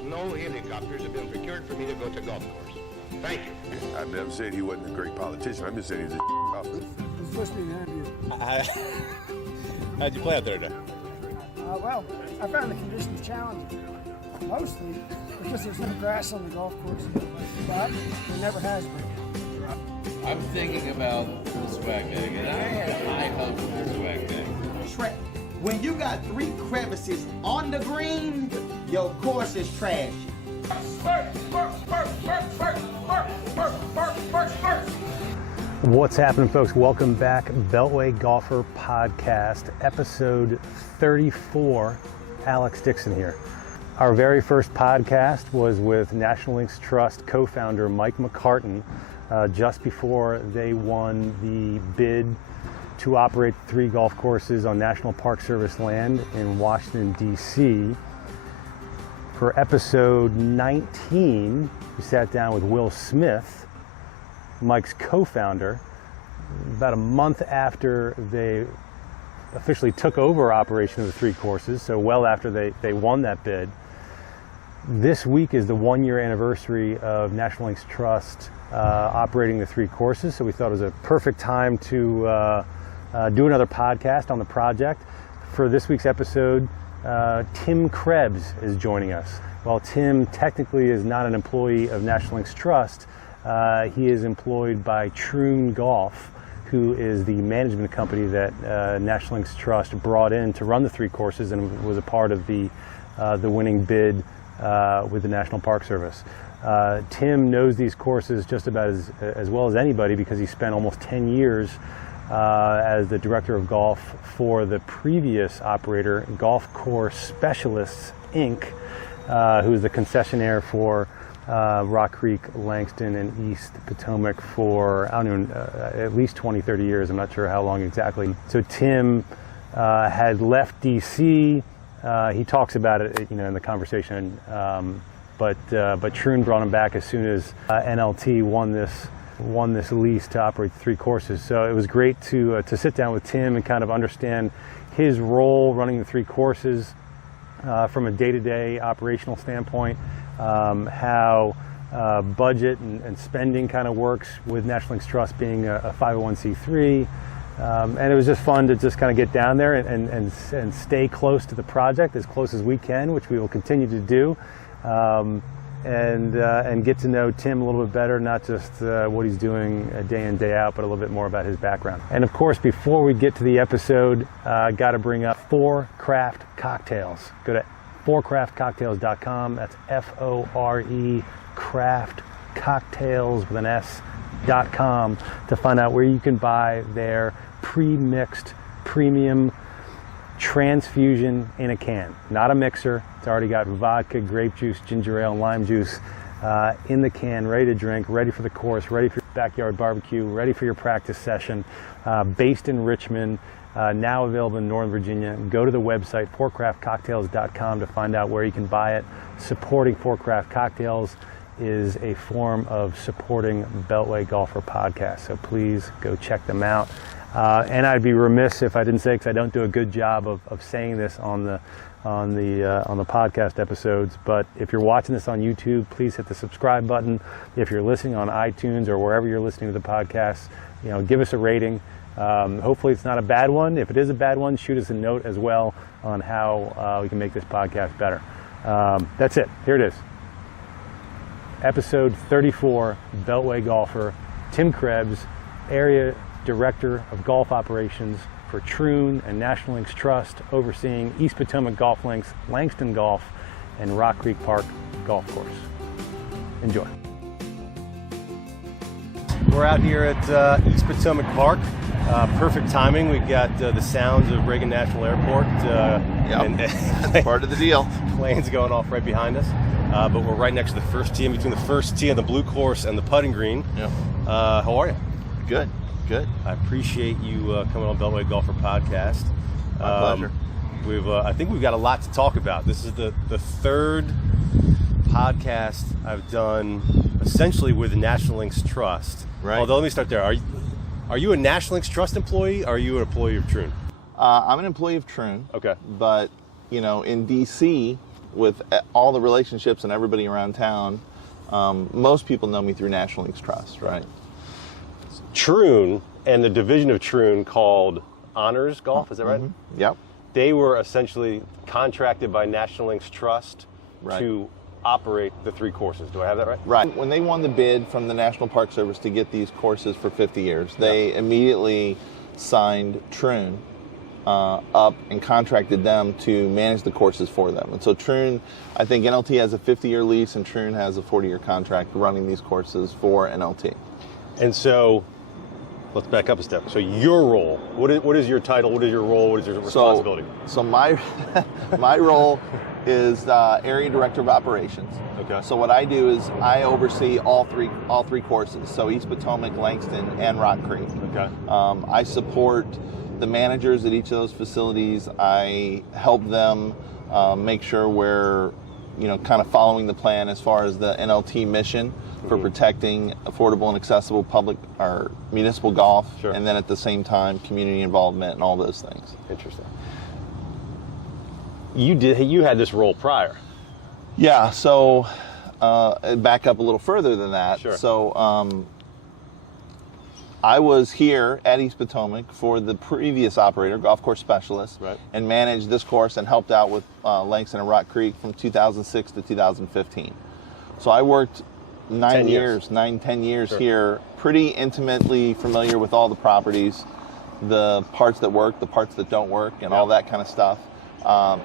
No helicopters have been procured for me to go to golf course. Thank you. I never said he wasn't a great politician. I'm just saying he's a officer. It's supposed to be an interview. How'd you play out there today? Well, I found the conditions challenging, mostly because there's no grass on the golf course, but there never has been. I'm thinking about the swag bag, and I had high hopes for the swag bag. Trash. When you got 3 crevices on the green, your course is trash. What's happening, folks? Welcome back. Beltway Golfer Podcast, episode 34. Alex Dixon here. Our very first podcast was with National Links Trust co-founder Mike McCartan, just before they won the bid to operate 3 golf courses on National Park Service land in Washington, D.C. For episode 19, we sat down with Will Smith, Mike's co-founder, about a month after they officially took over operation of the 3 courses, so well after they won that bid. This week is the 1-year anniversary of National Links Trust operating the 3 courses, so we thought it was a perfect time to do another podcast on the project. For this week's episode, Tim Krebs is joining us. While Tim technically is not an employee of National Links Trust, he is employed by Troon Golf, who is the management company that National Links Trust brought in to run the 3 courses and was a part of the winning bid with the National Park Service. Tim knows these courses just about as well as anybody because he spent almost 10 years as the director of golf for the previous operator, Golf Course Specialists, Inc., who is the concessionaire for Rock Creek, Langston, and East Potomac for, I don't know, at least 20, 30 years. I'm not sure how long exactly. So Tim had left DC. He talks about it, in the conversation. But Troon brought him back as soon as NLT won this lease to operate the 3 courses. So it was great to sit down with Tim and kind of understand his role running the 3 courses from a day-to-day operational standpoint, how budget and spending kind of works with National Links Trust being a 501c3. And it was just fun to just kind of get down there and stay close to the project, as close as we can, which we will continue to do. And get to know Tim a little bit better, not just what he's doing day in, day out, but a little bit more about his background. And of course, before we get to the episode, got to bring up 4 Craft Cocktails. Go to forecraftcocktails.com. That's F-O-R-E, craftcocktails with an S.com to find out where you can buy their pre-mixed premium transfusion in a can, not a mixer. It's already got vodka, grape juice, ginger ale, and lime juice in the can, ready to drink, ready for the course, ready for your backyard barbecue, ready for your practice session. Based in Richmond, now available in Northern Virginia. Go to the website, forecraftcocktails.com, to find out where you can buy it. Supporting 4 Craft Cocktails is a form of supporting Beltway Golfer Podcast, so please go check them out. And I'd be remiss if I didn't say, because I don't do a good job of saying this on the podcast episodes, but if you're watching this on YouTube, please hit the subscribe button. If you're listening on iTunes or wherever you're listening to the podcast, give us a rating. Hopefully it's not a bad one. If it is a bad one, shoot us a note as well on how we can make this podcast better. That's it. Here it is. Episode 34, Beltway Golfer, Tim Krebs, Area Director of Golf Operations for Troon and National Links Trust, overseeing East Potomac Golf Links, Langston Golf, and Rock Creek Park Golf Course. Enjoy. We're out here at East Potomac Park. Perfect timing. We've got the sounds of Reagan National Airport. That's part of the deal. Planes going off right behind us. But we're right next to the first tee, in between the first tee on the blue course and the putting green. Yeah. How are you? Good. I appreciate you coming on Beltway Golfer Podcast. My pleasure. I think we've got a lot to talk about. This is the 3rd podcast I've done essentially with the National Links Trust. Right. Although, let me start there. Are you a National Links Trust employee, or are you an employee of Troon? I'm an employee of Troon. Okay. But, in D.C., with all the relationships and everybody around town, most people know me through National Links Trust, right? Troon and the division of Troon called Honors Golf, is that right? Mm-hmm. Yep. They were essentially contracted by National Links Trust to operate the 3 courses. Do I have that right? Right. When they won the bid from the National Park Service to get these courses for 50 years, they immediately signed Troon up and contracted them to manage the courses for them. And so Troon, I think NLT has a 50-year lease and Troon has a 40-year contract running these courses for NLT. And so, let's back up a step. So your role, what is your title, what is your role, what is your responsibility? So my my role is Area Director of Operations. Okay. So what I do is I oversee all three courses, so East Potomac, Langston, and Rock Creek. Okay. I support the managers at each of those facilities. I help them make sure we're, kind of following the plan as far as the NLT mission for protecting affordable and accessible public or municipal golf, and then at the same time community involvement and all those things. Interesting. You had this role prior. Yeah, so back up a little further than that. Sure. So I was here at East Potomac for the previous operator, golf course specialist, and managed this course and helped out with Langston and Rock Creek from 2006 to 2015. So I worked 10 years here, pretty intimately familiar with all the properties, the parts that work, the parts that don't work, and all that kind of stuff.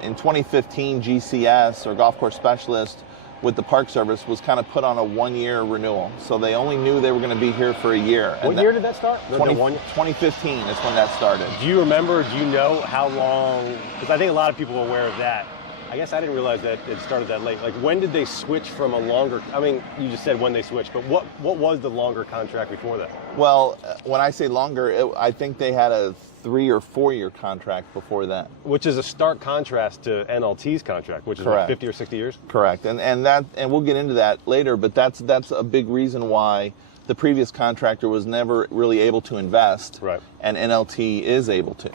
In 2015, GCS, or Golf Course Specialist, with the Park Service was kind of put on a 1-year renewal. So they only knew they were going to be here for a year. What year did that start? 2015 is when that started. Do you remember, do you know how long, because I think a lot of people are aware of that. I guess I didn't realize that it started that late. Like, when did they switch from a longer, I mean, you just said when they switched, but what was the longer contract before that? Well, when I say longer, I think they had a 3 or 4 year contract before that. Which is a stark contrast to NLT's contract, which is what, 50 or 60 years? Correct. And we'll get into that later, but that's a big reason why the previous contractor was never really able to invest, and NLT is able to,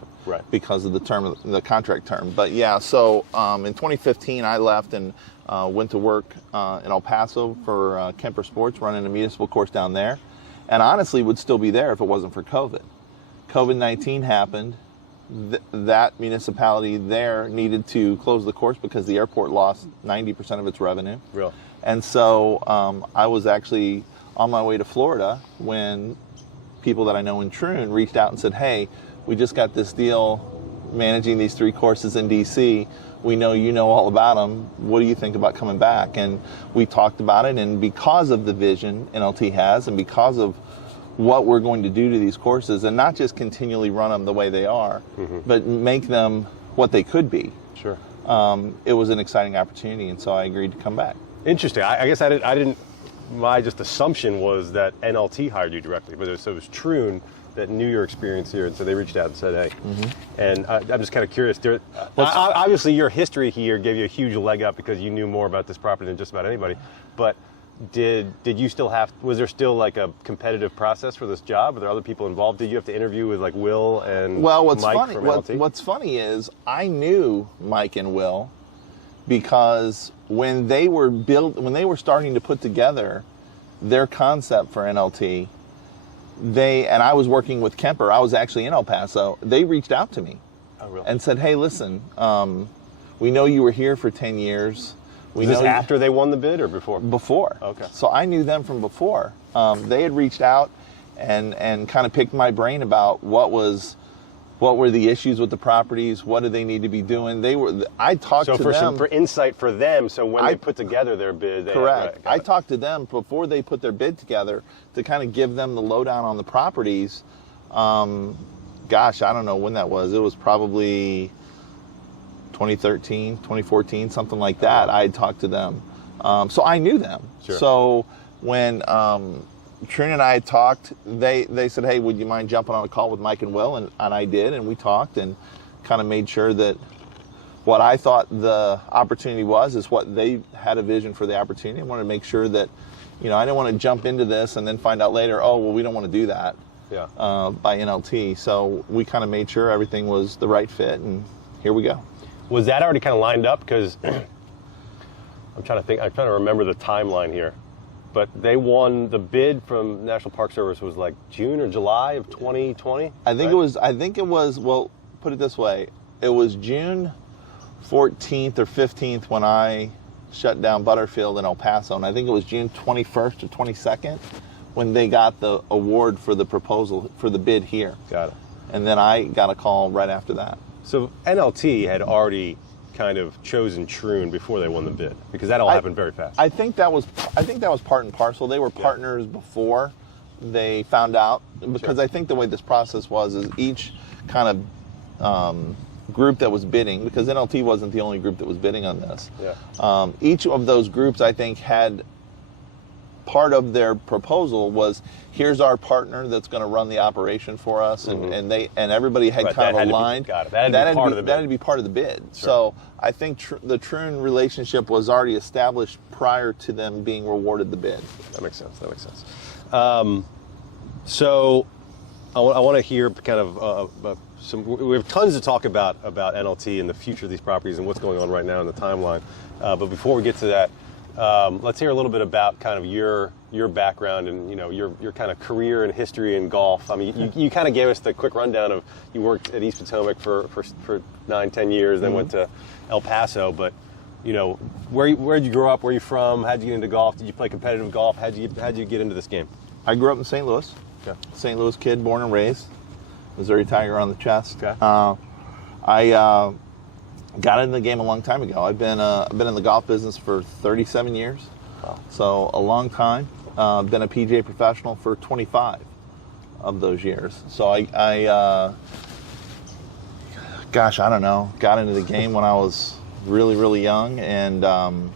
because of the contract term. But yeah, so in 2015, I left and went to work in El Paso for Kemper Sports, running a municipal course down there, and honestly would still be there if it wasn't for COVID. COVID-19 happened. That municipality there needed to close the course because the airport lost 90% of its revenue. And so I was actually on my way to Florida when people that I know in Troon reached out and said, hey, we just got this deal managing these 3 courses in DC. We know you know all about them. What do you think about coming back? And we talked about it, and because of the vision NLT has and because of what we're going to do to these courses, and not just continually run them the way they are, but make them what they could be. It was an exciting opportunity, and so I agreed to come back. Interesting. I guess I didn't. My just assumption was that NLT hired you directly, but it was Troon that knew your experience here, and so they reached out and said, hey. And I'm just kind of curious. Obviously, your history here gave you a huge leg up because you knew more about this property than just about anybody. But did you still was there still like a competitive process for this job? Were there other people involved? Did you have to interview with like Will and Mike from NLT? What's funny is I knew Mike and Will because when they were starting to put together their concept for NLT, and I was working with Kemper, I was actually in El Paso, they reached out to me and said, hey, listen, we know you were here for 10 years. Was this after they won the bid or before? Before. Okay. So I knew them from before. They had reached out and kind of picked my brain about what were the issues with the properties, what do they need to be doing. I talked to them. So for insight for them, so when they put together their bid. Correct. I talked to them before they put their bid together to kind of give them the lowdown on the properties. Gosh, I don't know when that was. It was probably 2013, 2014, something like that. I had talked to them. So I knew them. So when Troon and I had talked, they said, hey, would you mind jumping on a call with Mike and Will? And I did, and we talked and kind of made sure that what I thought the opportunity is what they had a vision for the opportunity. I wanted to make sure that, I didn't want to jump into this and then find out later, oh, well, we don't want to do that by NLT. So we kind of made sure everything was the right fit, and here we go. Was that already kind of lined up? Because I'm trying to remember the timeline here. But they won the bid from National Park Service was like June or July of 2020. I think it was. Well, put it this way: it was June 14th or 15th when I shut down Butterfield in El Paso, and I think it was June 21st or 22nd when they got the award for the proposal for the bid here. Got it. And then I got a call right after that. So NLT had already kind of chosen Troon before they won the bid, because that all happened very fast. I think that was part and parcel. They were partners before they found out, because I think the way this process was is each kind of group that was bidding, because NLT wasn't the only group that was bidding on this. Yeah. Each of those groups, I think, had part of their proposal was, here's our partner that's going to run the operation for us, and everybody had kind of aligned. That had to be part of the bid. Sure. So I think the Troon relationship was already established prior to them being rewarded the bid. That makes sense. So I want to hear kind of we have tons to talk about NLT and the future of these properties and what's going on right now in the timeline. But before we get to that, let's hear a little bit about kind of your background and your kind of career and history in golf. I mean, you kind of gave us the quick rundown of you worked at East Potomac for 9-10 years, then went to El Paso. But where'd you grow up? Where are you from? How'd you get into golf? Did you play competitive golf? How'd you get into this game? I grew up in St. Louis. Okay. St. Louis kid, born and raised. Missouri Tiger on the chest. Okay. I got into the game a long time ago. I've been in the golf business for 37 years. Wow. So a long time. Been a PGA professional for 25 of those years. So I don't know, got into the game when I was really, really young, and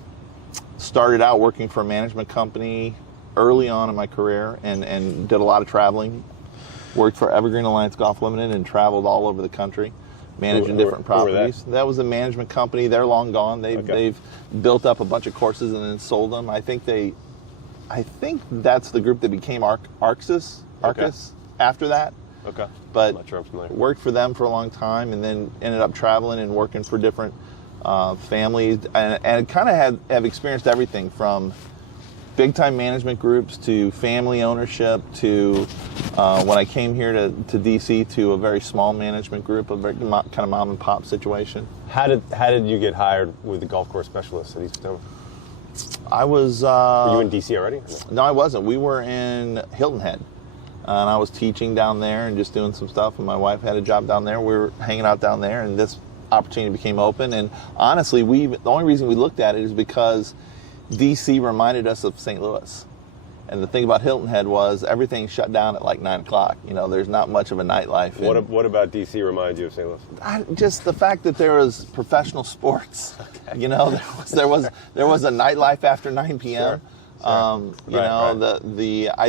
started out working for a management company early on in my career, and did a lot of traveling. Worked for Evergreen Alliance Golf Limited and traveled all over the country, managing different properties. That was a management company. They're long gone. They've built up a bunch of courses and then sold them. I think that's the group that became Arcus after that. Okay. But I'm not sure I'm familiar. Worked for them for a long time, and then ended up traveling and working for different families, and kind of have experienced everything from big-time management groups to family ownership to when I came here to DC to a very small management group, a very kind of mom and pop situation. How did you get hired with the golf course specialist at East Potomac? I was. Were you in DC already? No, I wasn't. We were in Hilton Head, and I was teaching down there and just doing some stuff. And my wife had a job down there. We were hanging out down there, and this opportunity became open. And honestly, the only reason we looked at it is because DC reminded us of St. Louis. And the thing about Hilton Head was everything shut down at like 9 o'clock. There's not much of a nightlife. What about DC reminds you of St. Louis? Just the fact that there was professional sports. Okay. There was a nightlife after 9 p.m. Sure. I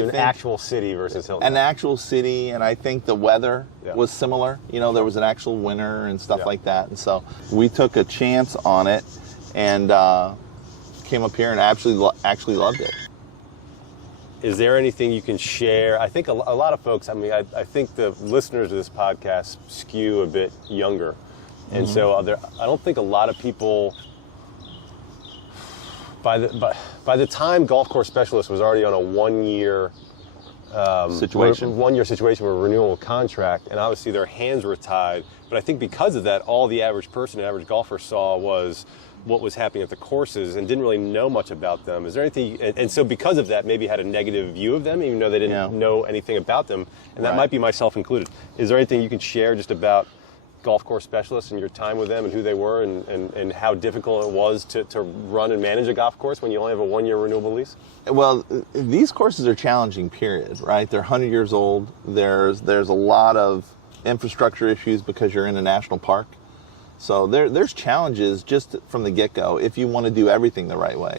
think actual city versus Hilton Head. An actual city, and I think the weather was similar. There was an actual winter and stuff like that. And so we took a chance on it and came up here and actually loved it. Is there anything you can share? I think a lot of folks, I think the listeners of this podcast skew a bit younger. And so I don't think a lot of people, by the time Golf Course Specialist was already on a one-year situation with a renewal contract, and obviously their hands were tied. But I think because of that, all the average person, average golfer saw was what was happening at the courses and didn't really know much about them. Is there anything, and so because of that, maybe had a negative view of them, even though they didn't know anything about them, and that might be myself included. Is there anything you can share just about golf course specialists and your time with them and who they were and how difficult it was to run and manage a golf course when you only have a one-year renewable lease? Well, these courses are challenging, period, right? They're 100 years old. There's a lot of infrastructure issues because you're in a national park. So there's challenges just from the get-go if you want to do everything the right way.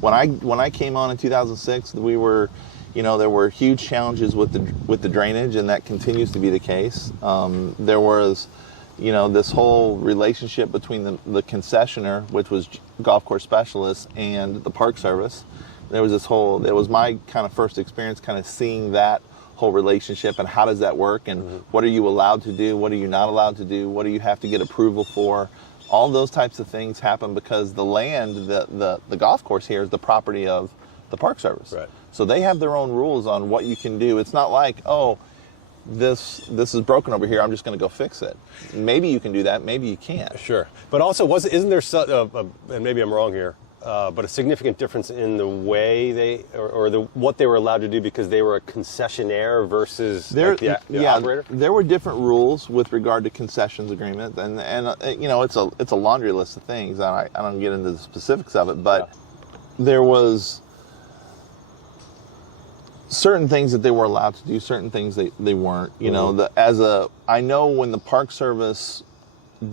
When I came on in 2006, we were, there were huge challenges with the drainage, and that continues to be the case. There was, this whole relationship between the concessioner, which was Golf Course Specialists, and the Park Service. It was my kind of first experience kind of seeing that whole relationship and how does that work and what are you allowed to do, what are you not allowed to do, what do you have to get approval for, All those types of things happen because the land, the golf course here is the property of the Park Service. Right. So they have their own rules on what you can do. It's not like, oh, this is broken over here, I'm just going to go fix it. Maybe you can do that, maybe you can't. Sure. But also, isn't there, and maybe I'm wrong here, but a significant difference in the way they, or what they were allowed to do because they were a concessionaire versus the operator? There were different rules with regard to concessions agreement, and it's a laundry list of things. I don't get into the specifics of it, but there was certain things that they were allowed to do, certain things they weren't. You know, I know when the Park Service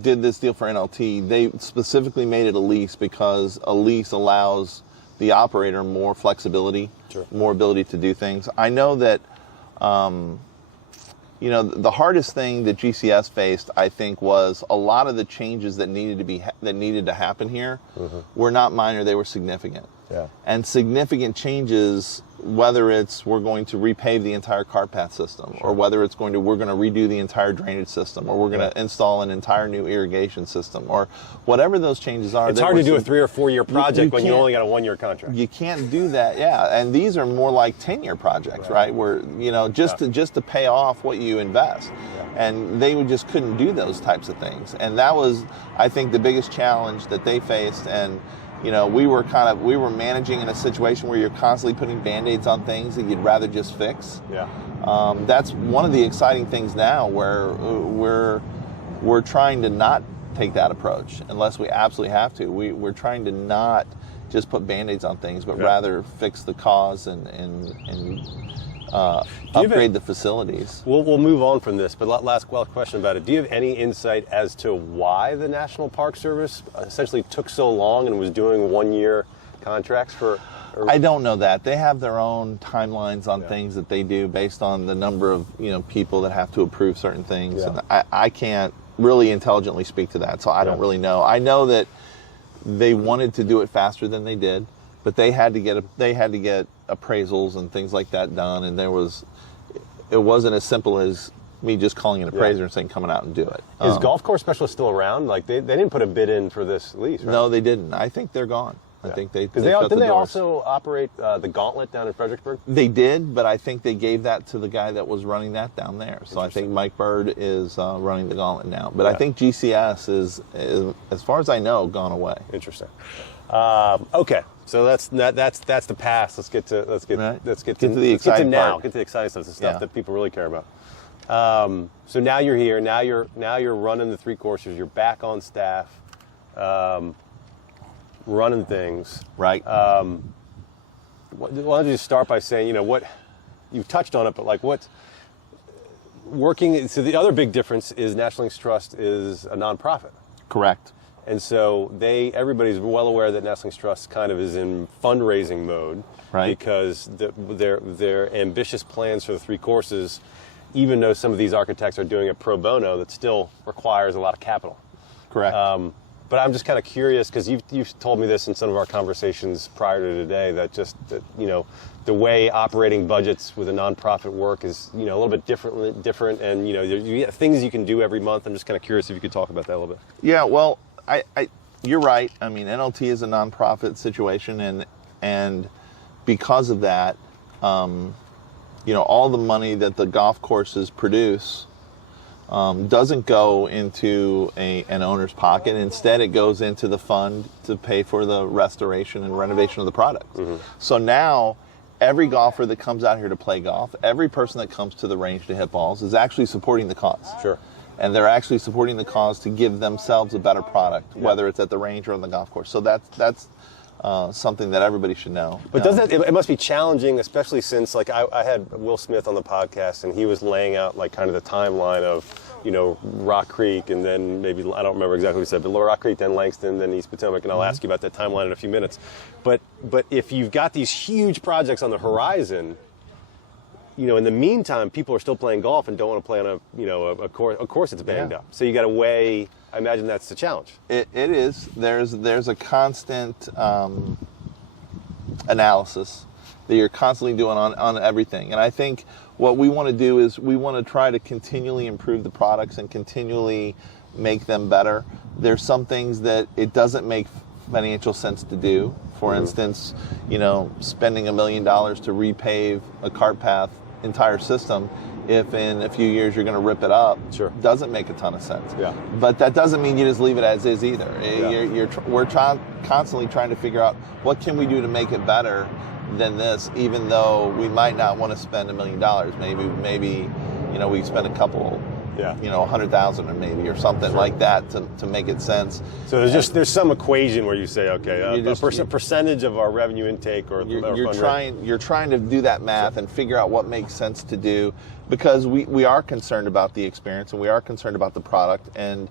did this deal for NLT, they specifically made it a lease because a lease allows the operator more flexibility, more ability to do things. I know that, the hardest thing that GCS faced, I think, was a lot of the changes that needed to happen here were not minor; they were significant. Yeah. And significant changes, whether it's we're going to repave the entire cart path system, or whether it's we're going to redo the entire drainage system, or we're going to install an entire new irrigation system, or whatever those changes are. It's hard to do a 3 or 4 year project when you only got a 1 year contract. You can't do that, and these are more like 10-year projects, right? Where just to pay off what you invest, and they just couldn't do those types of things, and that was, I think, the biggest challenge that they faced. And we were managing in a situation where you're constantly putting Band-Aids on things that you'd rather just fix. Yeah. That's one of the exciting things now, where we're trying to not take that approach unless we absolutely have to. We're trying to not just put Band-Aids on things, but rather fix the cause and upgrade the facilities. We'll move on from this, but last question about it. Do you have any insight as to why the National Park Service essentially took so long and was doing 1 year contracts for? I don't know that. They have their own timelines on things that they do based on the number of people that have to approve certain things. Yeah. And I can't really intelligently speak to that, so I don't really know. I know that they wanted to do it faster than they did, but they had to get appraisals and things like that done, and it wasn't as simple as me just calling an appraiser and saying, coming out and do it. Is golf course specialists still around? Like they didn't put a bid in for this lease, right? No, they didn't. I think they're gone. I think they shut the doors. Didn't they also operate the Gauntlet down in Fredericksburg? They did, but I think they gave that to the guy that was running that down there. So I think Mike Bird is running the Gauntlet now. But I think GCS is, as far as I know, gone away. Interesting. Okay, so that's the past. Let's get to the exciting part. Get to the exciting stuff, the stuff that people really care about. So now you're here. Now you're running the 3 courses. You're back on staff, running things. Right. Why don't you just start by saying, what you've touched on it, but like what's working. So the other big difference is National Links Trust is a nonprofit. Correct. And so everybody's well aware that National Links Trust kind of is in fundraising mode, right? Because their ambitious plans for the 3 courses, even though some of these architects are doing it pro bono, that still requires a lot of capital. Correct. But I'm just kind of curious because you've told me this in some of our conversations prior to today that the way operating budgets with a nonprofit work is a little bit different, and you get things you can do every month. I'm just kind of curious if you could talk about that a little bit. Yeah, well, you're right. I mean, NLT is a nonprofit situation, and because of that, all the money that the golf courses produce doesn't go into an owner's pocket. Instead, it goes into the fund to pay for the restoration and renovation of the product. Mm-hmm. So now, every golfer that comes out here to play golf, every person that comes to the range to hit balls is actually supporting the cause. Sure. And they're actually supporting the cause to give themselves a better product, whether it's at the range or on the golf course. So that's something that everybody should know. But it must be challenging, especially since I had Will Smith on the podcast, and he was laying out kind of the timeline of Rock Creek, and then maybe I don't remember exactly what he said, but Rock Creek, then Langston, then East Potomac, and I'll ask you about that timeline in a few minutes. But if you've got these huge projects on the horizon, in the meantime, people are still playing golf and don't want to play on a course that's banged up. So you got to weigh. I imagine that's the challenge. It is. There's a constant analysis that you're constantly doing on everything. And I think what we want to do is we want to try to continually improve the products and continually make them better. There's some things that it doesn't make financial sense to do. For instance, spending $1 million to repave a cart path entire system, if in a few years you're going to rip it up, doesn't make a ton of sense. Yeah. But that doesn't mean you just leave it as is either. Yeah. We're constantly trying to figure out what can we do to make it better than this, even though we might not want to spend $1 million. Maybe we spend a couple. Yeah. 100,000 or maybe or something like that to make it sense. So there's some equation where you say, okay, a percentage of our revenue intake or you're trying to do that math and figure out what makes sense to do, because we are concerned about the experience and we are concerned about the product, and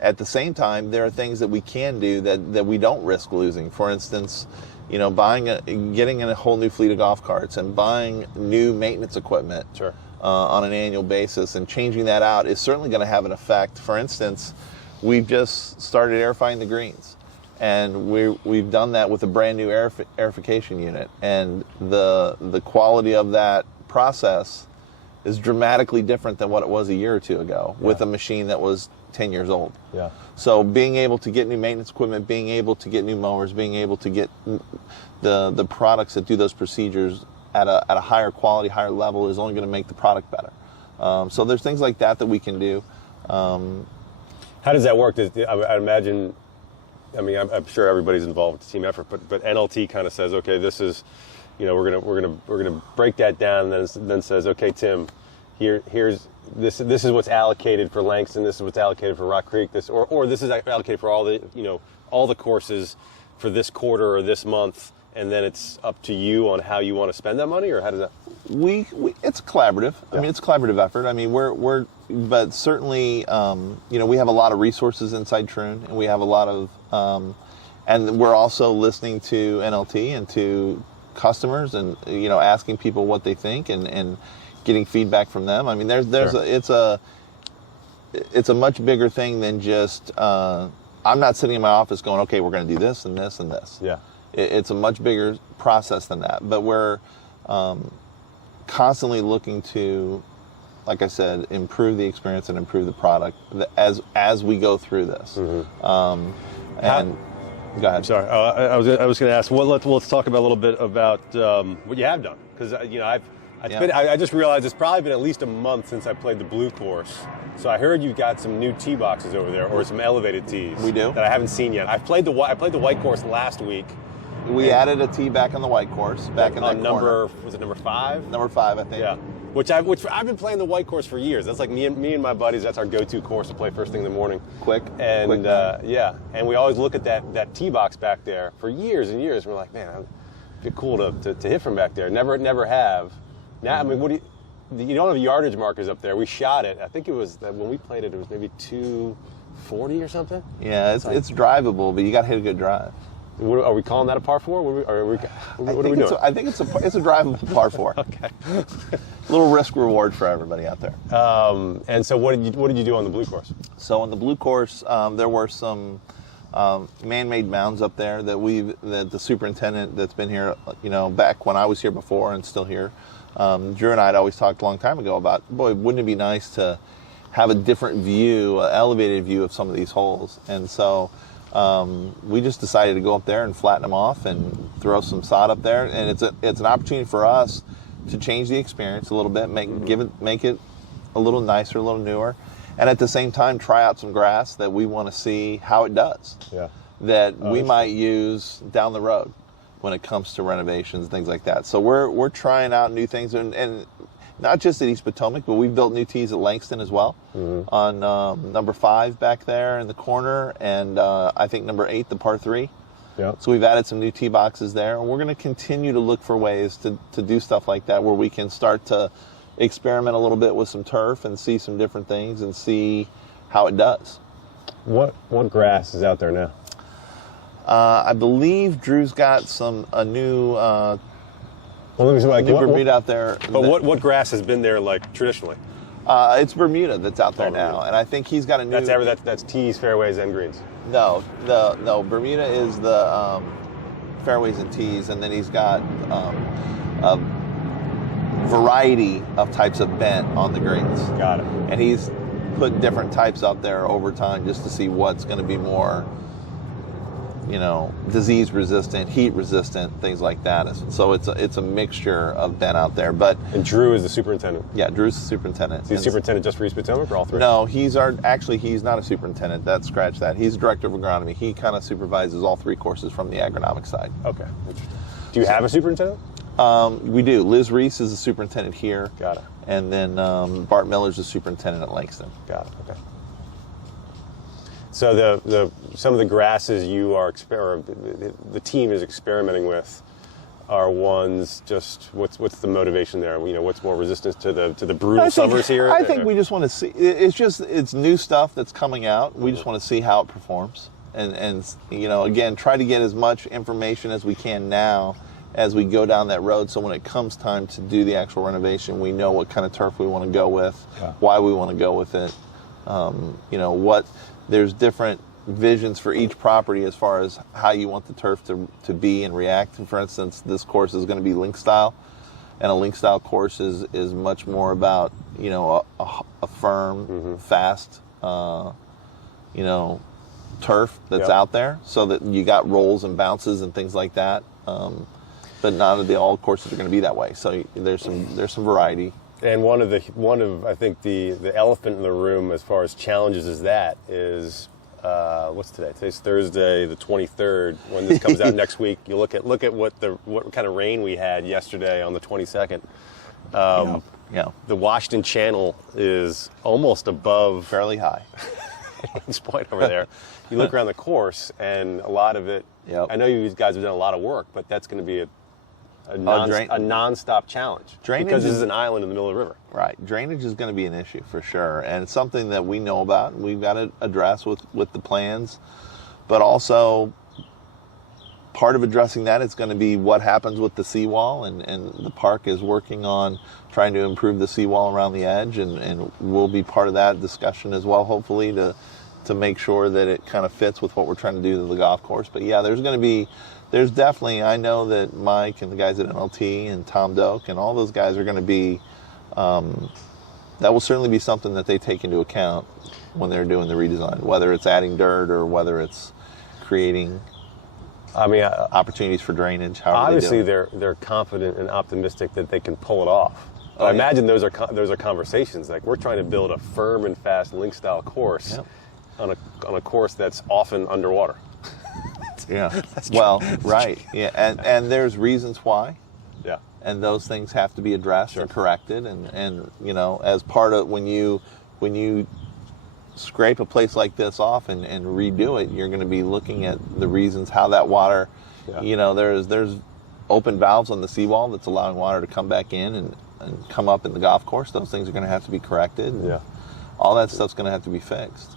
at the same time there are things that we can do that we don't risk losing. For instance, getting in a whole new fleet of golf carts and buying new maintenance equipment. Sure. On an annual basis, and changing that out is certainly going to have an effect. For instance, we've just started airifying the greens, and we've done that with a brand new airification unit, and the quality of that process is dramatically different than what it was a year or two ago with a machine that was 10 years old. Yeah. So being able to get new maintenance equipment, being able to get new mowers, being able to get the products that do those procedures at a higher quality, higher level is only going to make the product better. So there's things like that we can do. How does that work? I imagine, I'm sure everybody's involved with the team effort, but NLT kind of says, okay, this is, we're gonna break that down, and then says, okay, Tim, here's this is what's allocated for Langston, this is what's allocated for Rock Creek, or this is allocated for all the courses for this quarter or this month. And then it's up to you on how you want to spend that money, or how does that? It's collaborative. Yeah. It's a collaborative effort. But certainly, we have a lot of resources inside Troon, and we have a lot of, and we're also listening to NLT and to customers, and asking people what they think and getting feedback from them. It's a much bigger thing than just. I'm not sitting in my office going, okay, we're going to do this and this and this. Yeah. It's a much bigger process than that, but we're constantly looking to, like I said, improve the experience and improve the product as we go through this. Mm-hmm. Go ahead. Sorry, I was going to ask. Let's talk about a little bit about what you have done, because I just realized it's probably been at least a month since I played the blue course. So I heard you got some new tee boxes over there, or some elevated tees. We do. That I haven't seen yet. I played the white course last week. We added a tee back on the white course, back in that corner. Was it number 5? Number 5, I think. Yeah. Which I've been playing the white course for years. That's like me and my buddies. That's our go-to course to play first thing in the morning. Quick. And and we always look at that tee box back there for years and years. We're like, man, it'd be cool to hit from back there. Never have. Now, you don't have yardage markers up there. We shot it. I think it was when we played it. It was maybe 240 or something. Yeah, it's drivable, but you got to hit a good drive. Are we calling that a par 4? What are we doing? I think it's a drivable par 4. Okay. Little risk reward for everybody out there. And so what did you do on the blue course? So on the blue course, there were some man-made mounds up there that the superintendent that's been here, back when I was here before and still here, Drew and I had always talked a long time ago about, boy, wouldn't it be nice to have a different view, an elevated view of some of these holes. And so we just decided to go up there and flatten them off and throw some sod up there. And it's an opportunity for us to change the experience a little bit, make it a little nicer, a little newer, and at the same time try out some grass that we want to see how it does. Yeah. That we might use down the road when it comes to renovations, things like that. So we're trying out new things, and not just at East Potomac, but we've built new tees at Langston as well. Mm-hmm. On number 5 back there in the corner, and I think number 8, the par 3. Yeah. So we've added some new tee boxes there, and we're going to continue to look for ways to do stuff like that, where we can start to experiment a little bit with some turf and see some different things and see how it does. What grass is out there now? I believe Drew's got a new. Well, let me see, Bermuda out there. But what grass has been there, like, traditionally? It's Bermuda that's out there now, and I think he's got a new. That's tees, fairways, and greens. No. Bermuda is the fairways and tees, and then he's got a variety of types of bent on the greens. Got it. And he's put different types out there over time just to see what's going to be more, disease resistant, heat resistant, things like that. So it's a mixture of bent out there. And Drew is the superintendent. Yeah, Drew's the superintendent. Is he superintendent just for East Potomac or all three? No, he's not a superintendent. Scratch that. He's director of agronomy. He kind of supervises all three courses from the agronomic side. Okay, interesting. Do you have a superintendent? We do. Liz Reese is the superintendent here. Got it. And then Bart Miller's the superintendent at Langston. Got it. Okay. So some of the grasses you are the team is experimenting with are ones just what's the motivation there? What's more resistance to the brutal summers here? I think we just want to see. It's new stuff that's coming out. We just want to see how it performs, and again, try to get as much information as we can now as we go down that road. So when it comes time to do the actual renovation, we know what kind of turf we want to go with, why we want to go with it. There's different visions for each property as far as how you want the turf to be and react. And for instance, this course is going to be link style, and a link style course is much more about a firm, fast, turf that's out there, so that you got rolls and bounces and things like that. But not all courses are going to be that way. So there's some variety. And one of I think the elephant in the room as far as challenges is what's today? Today's Thursday, the 23rd. When this comes out next week, you look at what kind of rain we had yesterday on the 22nd. The Washington Channel is almost above, fairly high. this point over there. You look around the course, and a lot of it. Yep. I know you guys have done a lot of work, but that's going to be a non-stop challenge. Because this is an island in the middle of the river. Right. Drainage is going to be an issue for sure, and it's something that we know about and we've got to address with the plans. But also, part of addressing that is going to be what happens with the seawall, and the park is working on trying to improve the seawall around the edge, and we'll be part of that discussion as well, hopefully, to make sure that it kind of fits with what we're trying to do to the golf course. But yeah, there's definitely, I know that Mike and the guys at NLT and Tom Doak and all those guys are going to be, that will certainly be something that they take into account when they're doing the redesign, whether it's adding dirt or whether it's creating opportunities for drainage. Obviously, they're confident and optimistic that they can pull it off. I imagine those are conversations. Like, we're trying to build a firm and fast link-style course on a course that's often underwater. Yeah. Well, right. Yeah. And there's reasons why. Yeah. And those things have to be addressed and corrected. And as part of when you scrape a place like this off and redo it, you're going to be looking at the reasons how that water, there's open valves on the seawall that's allowing water to come back in and come up in the golf course. Those things are going to have to be corrected. Yeah. All that stuff's going to have to be fixed.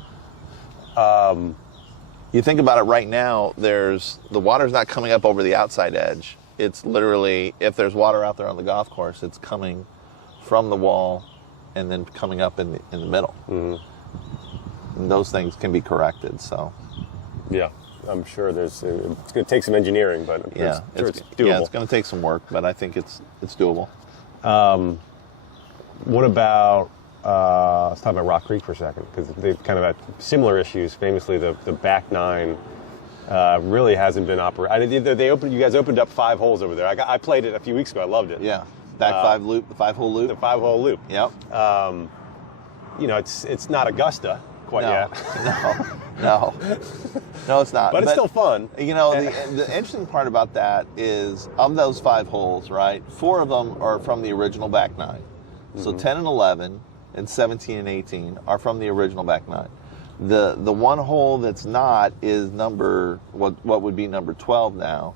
You think about it right now, the water's not coming up over the outside edge. It's literally, if there's water out there on the golf course, it's coming from the wall and then coming up in the middle. Mm-hmm. And those things can be corrected, so. Yeah, I'm sure it's going to take some engineering, but it's doable. Yeah, it's going to take some work, but I think it's doable. What about, let's talk about Rock Creek for a second, because they've kind of had similar issues. Famously, the back nine really hasn't been operated. You guys opened up 5 holes over there. I played it a few weeks ago. I loved it. Yeah, back 5-hole loop. The 5-hole loop. Yep. It's not Augusta quite yet. No, it's not. But it's still fun. The interesting part about that is, of those 5 holes, right, 4 of them are from the original back nine. So 10 and 11 and 17 and 18 are from the original back nine. The one hole that's not is what would be number 12 now,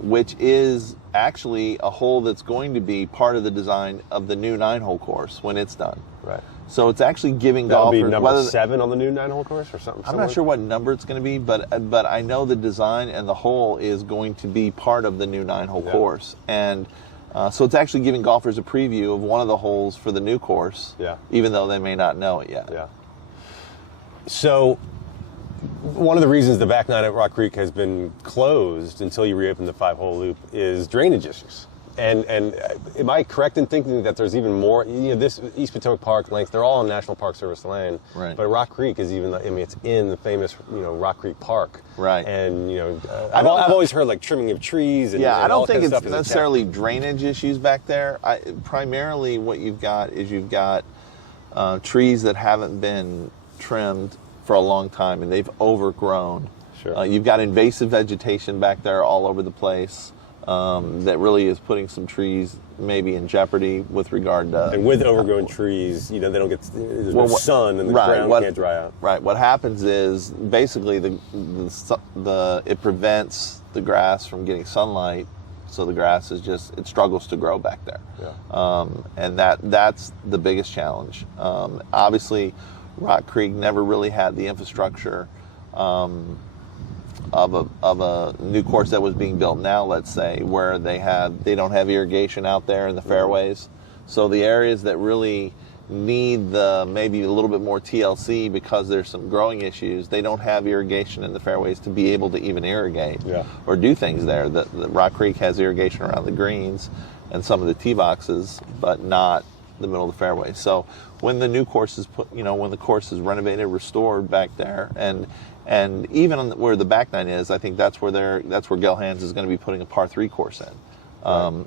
which is actually a hole that's going to be part of the design of the new 9-hole course when it's done. Right. So it's actually giving That'll golfers... be number 7 on the new 9-hole course or something? I'm not sure what number it's going to be, but I know the design and the hole is going to be part of the new 9-hole course. And so it's actually giving golfers a preview of one of the holes for the new course, even though they may not know it yet. Yeah. So one of the reasons the back nine at Rock Creek has been closed until you reopen the 5-hole loop is drainage issues. And am I correct in thinking that there's even more? This East Potomac Park, Links, they're all on National Park Service land. Right. But Rock Creek is even. I mean, it's in the famous Rock Creek Park. Right. And I've always heard like trimming of trees. And, I don't think it's is necessarily drainage issues back there. Primarily, what you've got is trees that haven't been trimmed for a long time and they've overgrown. Sure. You've got invasive vegetation back there all over the place. That really is putting some trees maybe in jeopardy with regard to... And with overgrown trees, they don't get... There's no sun and the ground can't dry out. Right. What happens is basically it prevents the grass from getting sunlight, so the grass it struggles to grow back there. Yeah. And that's the biggest challenge. Obviously, Rock Creek never really had the infrastructure of a new course that was being built now, let's say, where they don't have irrigation out there in the fairways. So the areas that really need maybe a little bit more TLC because there's some growing issues, they don't have irrigation in the fairways to be able to even irrigate or do things there. The Rock Creek has irrigation around the greens and some of the tee boxes, but not the middle of the fairway. So when the new course is when the course is renovated, restored back there, and even where the back nine is, I think that's where Gelhands is going to be putting a par 3 course in.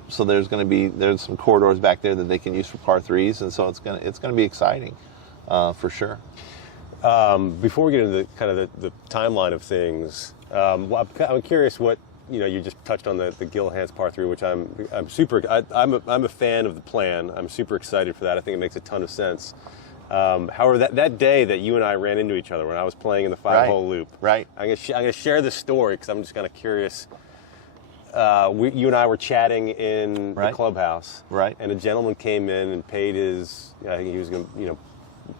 So there's some corridors back there that they can use for par 3s, and so it's going to be exciting for sure. Before we get into the timeline of things, I'm curious what you just touched on the Gelhands par 3, which I'm super. I'm a fan of the plan. I'm super excited for that. I think it makes a ton of sense. However, that day that you and I ran into each other when I was playing in the 5-hole loop, right? I'm gonna share this story because I'm just kind of curious. You and I were chatting in the clubhouse, right? And a gentleman came in and paid his. I think he was going to,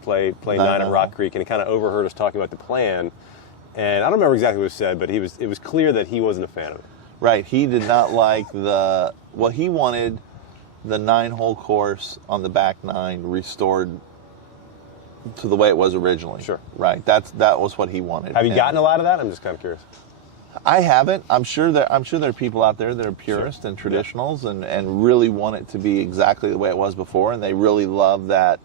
play 9 at Rock Creek, and he kind of overheard us talking about the plan. And I don't remember exactly what was said, but it was clear that he wasn't a fan of it. Right. He did not like he wanted the 9-hole course on the back 9 restored to the way it was originally. Sure. Right. That was what he wanted. Have you gotten a lot of that? I'm just kind of curious. I haven't. I'm sure there are people out there that are purists and traditionals and really want it to be exactly the way it was before, and they really love that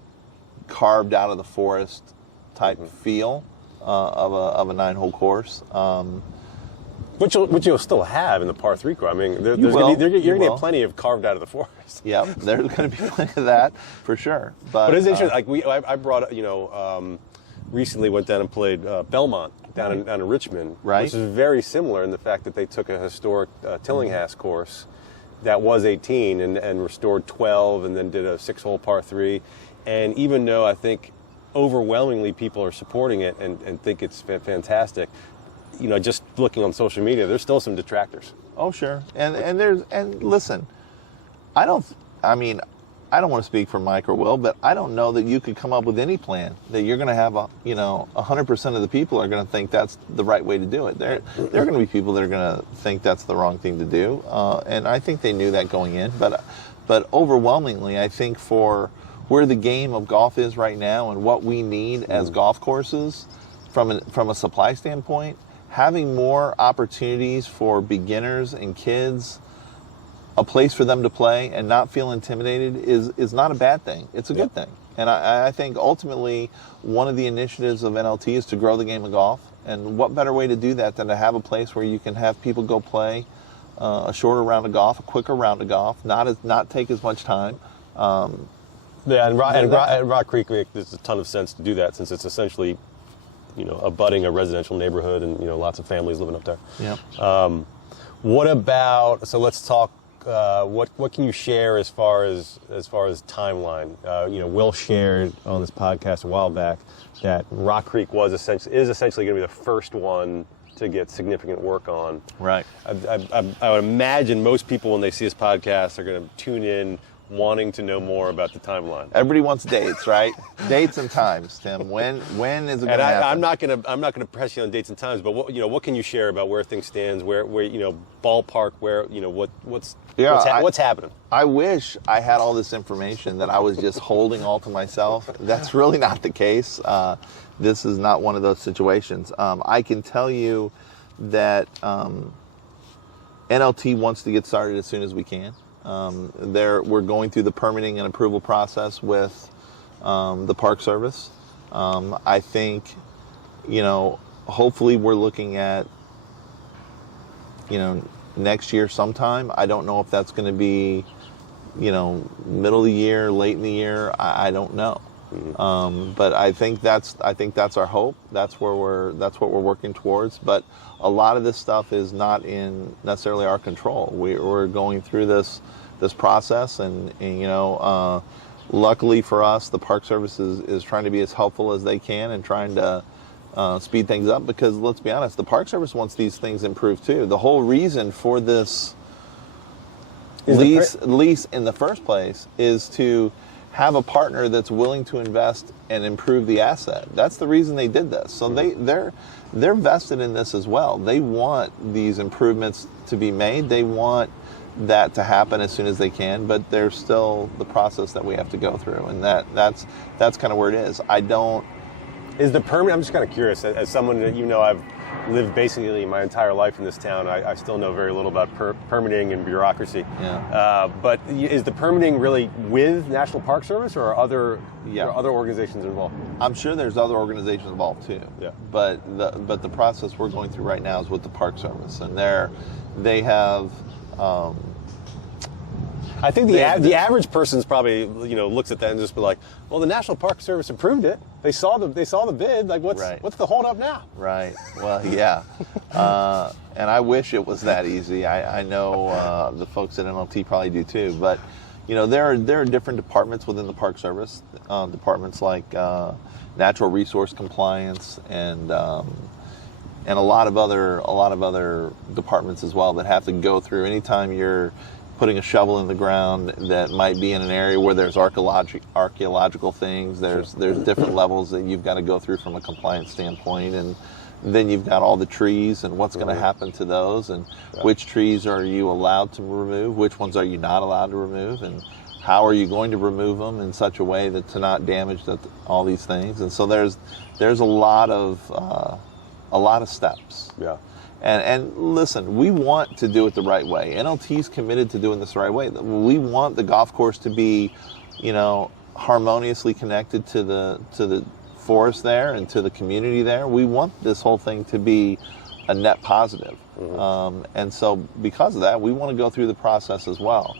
carved out of the forest type feel of a 9-hole course. Which you'll still have in the par 3 course. I mean, you're going to get plenty of carved out of the forest. Yep, there's going to be plenty of that for sure. But it's interesting. Like I brought recently went down and played Belmont down in Richmond, right? Which is very similar in the fact that they took a historic Tillinghast course that was 18 and restored 12 and then did a 6-hole par 3. And even though I think overwhelmingly people are supporting it and think it's fantastic, just looking on social media, there's still some detractors. Oh, sure. And listen, I don't want to speak for Mike or Will, but I don't know that you could come up with any plan that you're going to have 100% of the people are going to think that's the right way to do it. There are going to be people that are going to think that's the wrong thing to do. And I think they knew that going in, but overwhelmingly, I think for where the game of golf is right now and what we need as golf courses from a supply standpoint, having more opportunities for beginners and kids, a place for them to play and not feel intimidated is not a bad thing. It's a good thing. And I think ultimately one of the initiatives of NLT is to grow the game of golf. And what better way to do that than to have a place where you can have people go play a shorter round of golf, a quicker round of golf, not take as much time. And Rock Creek there's a ton of sense to do that since it's essentially, abutting a residential neighborhood and lots of families living up there. Yeah. What about? So let's talk. What can you share as far as timeline? Will shared on this podcast a while back that Rock Creek is essentially going to be the first one to get significant work on. Right. I would imagine most people when they see this podcast are going to tune in wanting to know more about the timeline. Everybody wants dates, right? Dates and times, Tim. When is it going to happen? I'm not going to press you on dates and times, but what can you share about where things stand, where ballpark, where what's happening? I wish I had all this information that I was just holding all to myself. That's really not the case. This is not one of those situations. I can tell you that NLT wants to get started as soon as we can. We're going through the permitting and approval process with the Park Service. I think, hopefully we're looking at, next year sometime. I don't know if that's going to be, middle of the year, late in the year. I don't know. But I think that's our hope. That's what we're working towards. But a lot of this stuff is not in necessarily our control. We're going through this process, and luckily for us, the Park Service is trying to be as helpful as they can and trying to speed things up, because let's be honest, the Park Service wants these things improved too. The whole reason for this lease in the first place is to have a partner that's willing to invest and improve the asset. That's the reason they did this. So they're vested in this as well. They want these improvements to be made. They want that to happen as soon as they can, but there's still the process that we have to go through, and that's kind of where it is. Is the permit, I'm just kind of curious, as someone that I've lived basically my entire life in this town, I still know very little about permitting and bureaucracy. Yeah. But is the permitting really with National Park Service, or are other organizations involved? I'm sure there's other organizations involved too. Yeah. But the process we're going through right now is with the Park Service, and they have. I think the average person's probably looks at that and just be like, well, the National Park Service approved it. They saw the bid. Like, what's the holdup now? Right. Well, yeah. And I wish it was that easy. I know the folks at NLT probably do too. But there are different departments within the Park Service. Departments like natural resource compliance and a lot of other departments as well that have to go through anytime you're putting a shovel in the ground that might be in an area where there's archaeological things. There's different levels that you've got to go through from a compliance standpoint, and then you've got all the trees and what's going to happen to those, and which trees are you allowed to remove, which ones are you not allowed to remove, and how are you going to remove them in such a way that to not damage all these things. And so there's a lot of steps. Yeah. And listen, we want to do it the right way. NLT's committed to doing this the right way. We want the golf course to be, harmoniously connected to the forest there and to the community there. We want this whole thing to be a net positive. And so because of that, we want to go through the process as well.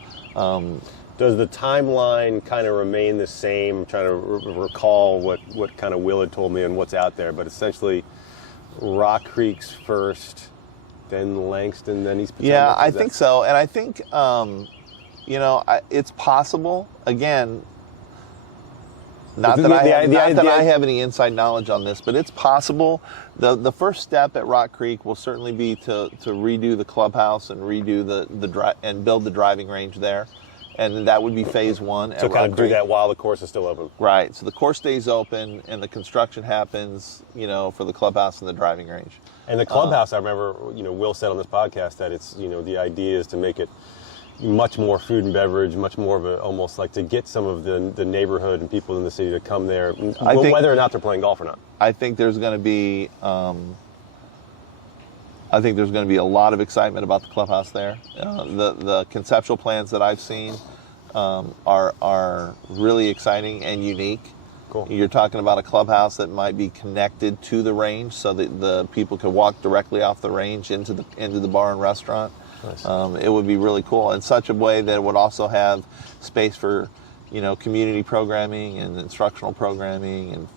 Does the timeline kind of remain the same? I'm trying to recall what kind of Will had told me and what's out there, but essentially Rock Creek's first, then Langston, then East Potomac? Yeah, I think so. And I think, it's possible. Again, not that I have any inside knowledge on this, but it's possible. The first step at Rock Creek will certainly be to redo the clubhouse and redo and build the driving range there. And that would be phase one. So kind of do that while the course is still open. Right. So the course stays open and the construction happens, for the clubhouse and the driving range. And the clubhouse, I remember, Will said on this podcast that it's, the idea is to make it much more food and beverage, much more of almost like to get some of the neighborhood and people in the city to come there, whether or not they're playing golf or not. I think there's going to be, a lot of excitement about the clubhouse there. The conceptual plans that I've seen are really exciting and unique. Cool. You're talking about a clubhouse that might be connected to the range, so that the people could walk directly off the range into the bar and restaurant. Nice. It would be really cool in such a way that it would also have space for, community programming and instructional programming and,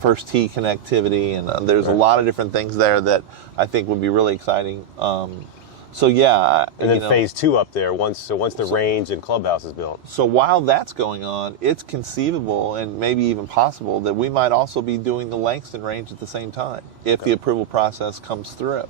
first tee connectivity. And there's a lot of different things there that I think would be really exciting. So yeah. And then phase two up there, once the range and clubhouse is built. So while that's going on, it's conceivable and maybe even possible that we might also be doing the Langston range at the same time if the approval process comes through.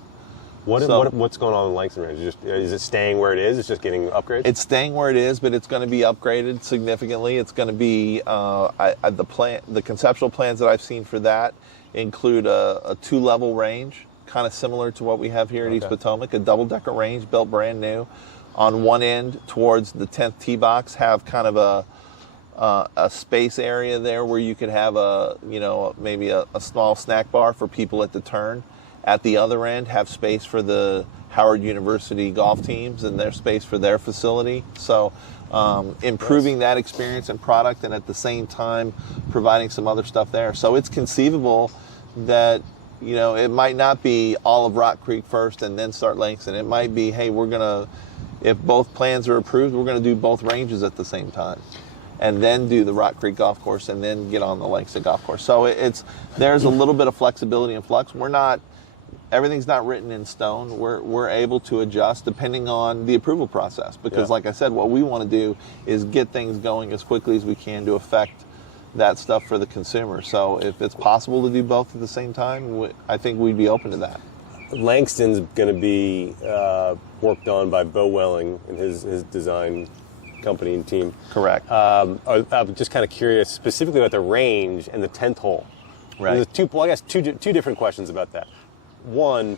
What's going on in Langston range? Is it staying where it is? It's just getting upgraded? It's staying where it is, but it's going to be upgraded significantly. It's going to be the conceptual plans that I've seen for that include a 2-level range, kind of similar to what we have here at East Potomac, a double-decker range built brand new. On one end, towards the 10th tee box, have kind of a space area there where you could have maybe a small snack bar for people at the turn. At the other end, have space for the Howard University golf teams and their space for their facility. So improving that experience and product, and at the same time providing some other stuff there. So it's conceivable that, you know, it might not be all of Rock Creek first and then start Langston. It might be, hey, if both plans are approved, we're going to do both ranges at the same time, and then do the Rock Creek golf course, and then get on the Langston golf course. So there's a little bit of flexibility and flux. Everything's not written in stone. We're able to adjust depending on the approval process, because like I said, what we want to do is get things going as quickly as we can to affect that stuff for the consumer. So if it's possible to do both at the same time, I think we'd be open to that. Langston's going to be worked on by Bo Welling and his design company and team. Correct. I'm just kind of curious specifically about the range and the 10th hole. Right. There's two different questions about that. One,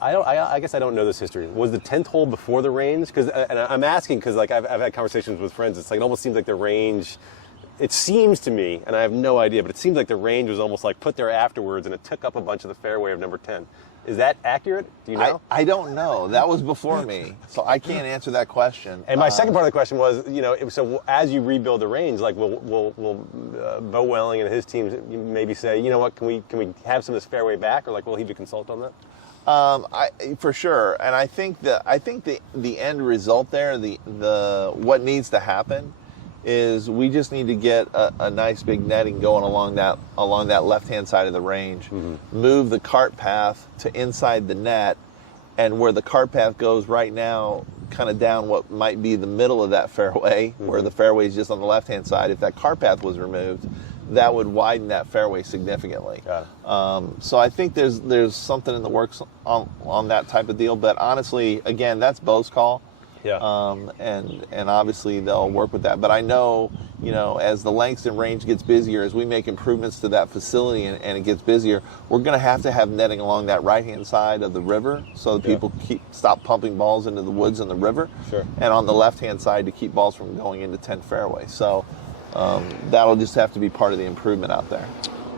I guess I don't know this history. Was the 10th hole before the range? And I'm asking because like I've had conversations with friends. It's like it almost seems like the range. It seems to me, and I have no idea, but it seems like the range was almost like put there afterwards, and it took up a bunch of the fairway of number 10. Is that accurate? Do you know? I don't know. That was before me, so I can't answer that question. And my second part of the question was, you know, so as you rebuild the range, like will Bo Welling and his teams maybe say, you know what, can we have some of this fairway back, or like will he do consult on that? For sure, and I think the end result there, the what needs to happen is we just need to get a nice big netting going along that left-hand side of the range, move the cart path to inside the net, and where the cart path goes right now, kind of down what might be the middle of that fairway, where the fairway is just on the left-hand side. If that cart path was removed, that would widen that fairway significantly. So I think there's something in the works on that type of deal, but honestly, again, that's Bo's call. Yeah. And obviously they'll work with that. But I know, you know, as the Langston range gets busier, as we make improvements to that facility and it gets busier, we're going to have netting along that right-hand side of the river so that people stop pumping balls into the woods and the river. Sure. And on the left-hand side to keep balls from going into 10th fairway. So that'll just have to be part of the improvement out there.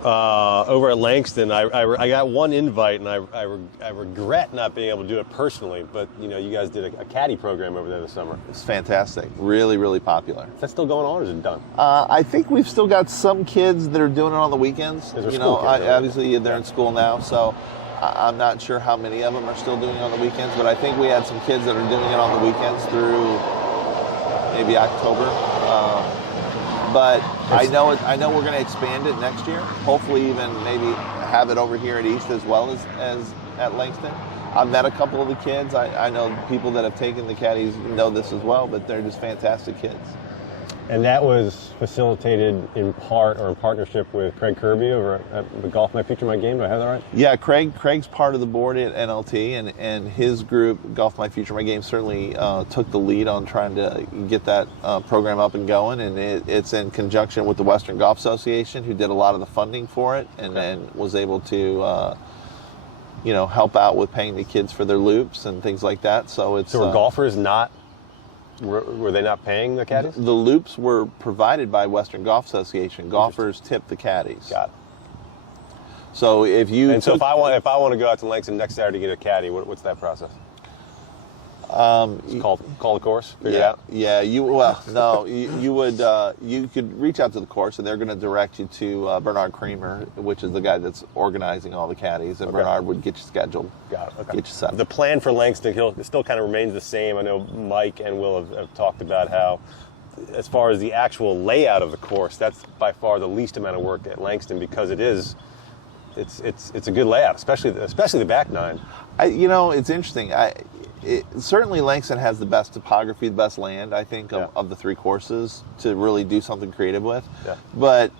Over at Langston, I got one invite, and I regret not being able to do it personally. But you know, you guys did a Caddy program over there this summer. It's fantastic, really, really popular. Is that still going on, or is it done? I think we've still got some kids that are doing it on the weekends. You know, obviously they're in school now, so I'm not sure how many of them are still doing it on the weekends. But I think we had some kids that are doing it on the weekends through maybe October. But I know we're going to expand it next year. Hopefully even maybe have it over here at East as well as at Langston. I've met a couple of the kids. I know people that have taken the caddies know this as well, but they're just fantastic kids. And that was facilitated in part or in partnership with Craig Kirby over at the Golf My Future My Game. Do I have that right? Yeah, Craig's part of the board at NLT, and his group, Golf My Future My Game, certainly took the lead on trying to get that program up and going. And it's in conjunction with the Western Golf Association, who did a lot of the funding for it, and then was able to help out with paying the kids for their loops and things like that. So were golfers not? Were they not paying the caddies? The loops were provided by Western Golf Association. Golfers tip the caddies. Got it. So if I want to go out to Langston next Saturday to get a caddy, what's that process? Call the course. Figure it out. Yeah. You could reach out to the course, and they're going to direct you to Bernard Creamer, which is the guy that's organizing all the caddies, and Bernard would get you scheduled. Got it. Okay. Get you set. The plan for Langston Hill still kind of remains the same. I know Mike and Will have talked about how, as far as the actual layout of the course, that's by far the least amount of work at Langston, because it's a good layout, especially the back nine. It's interesting. Certainly Langston has the best topography, the best land, I think, of the three courses to really do something creative with. Yeah. But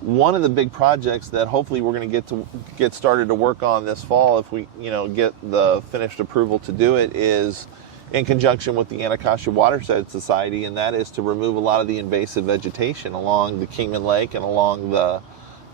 one of the big projects that hopefully we're going to get started to work on this fall, if we get the finished approval to do it, is in conjunction with the Anacostia Watershed Society, and that is to remove a lot of the invasive vegetation along the Kingman Lake and along the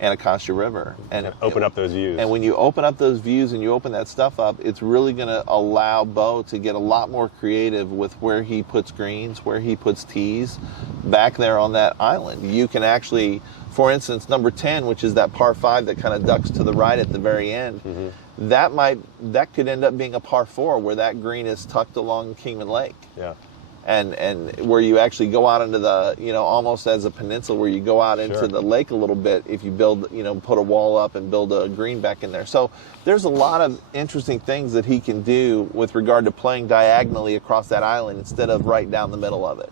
Anacostia River. And open up those views. And when you open up those views and you open that stuff up, it's really going to allow Bo to get a lot more creative with where he puts greens, where he puts tees back there on that island. You can actually, for instance, number 10, which is that par 5 that kind of ducks to the right at the very end, that could end up being a par 4 where that green is tucked along Kingman Lake. Yeah. And where you actually go out into the, almost as a peninsula where you go out into the lake a little bit if you build, put a wall up and build a green back in there. So there's a lot of interesting things that he can do with regard to playing diagonally across that island instead of right down the middle of it.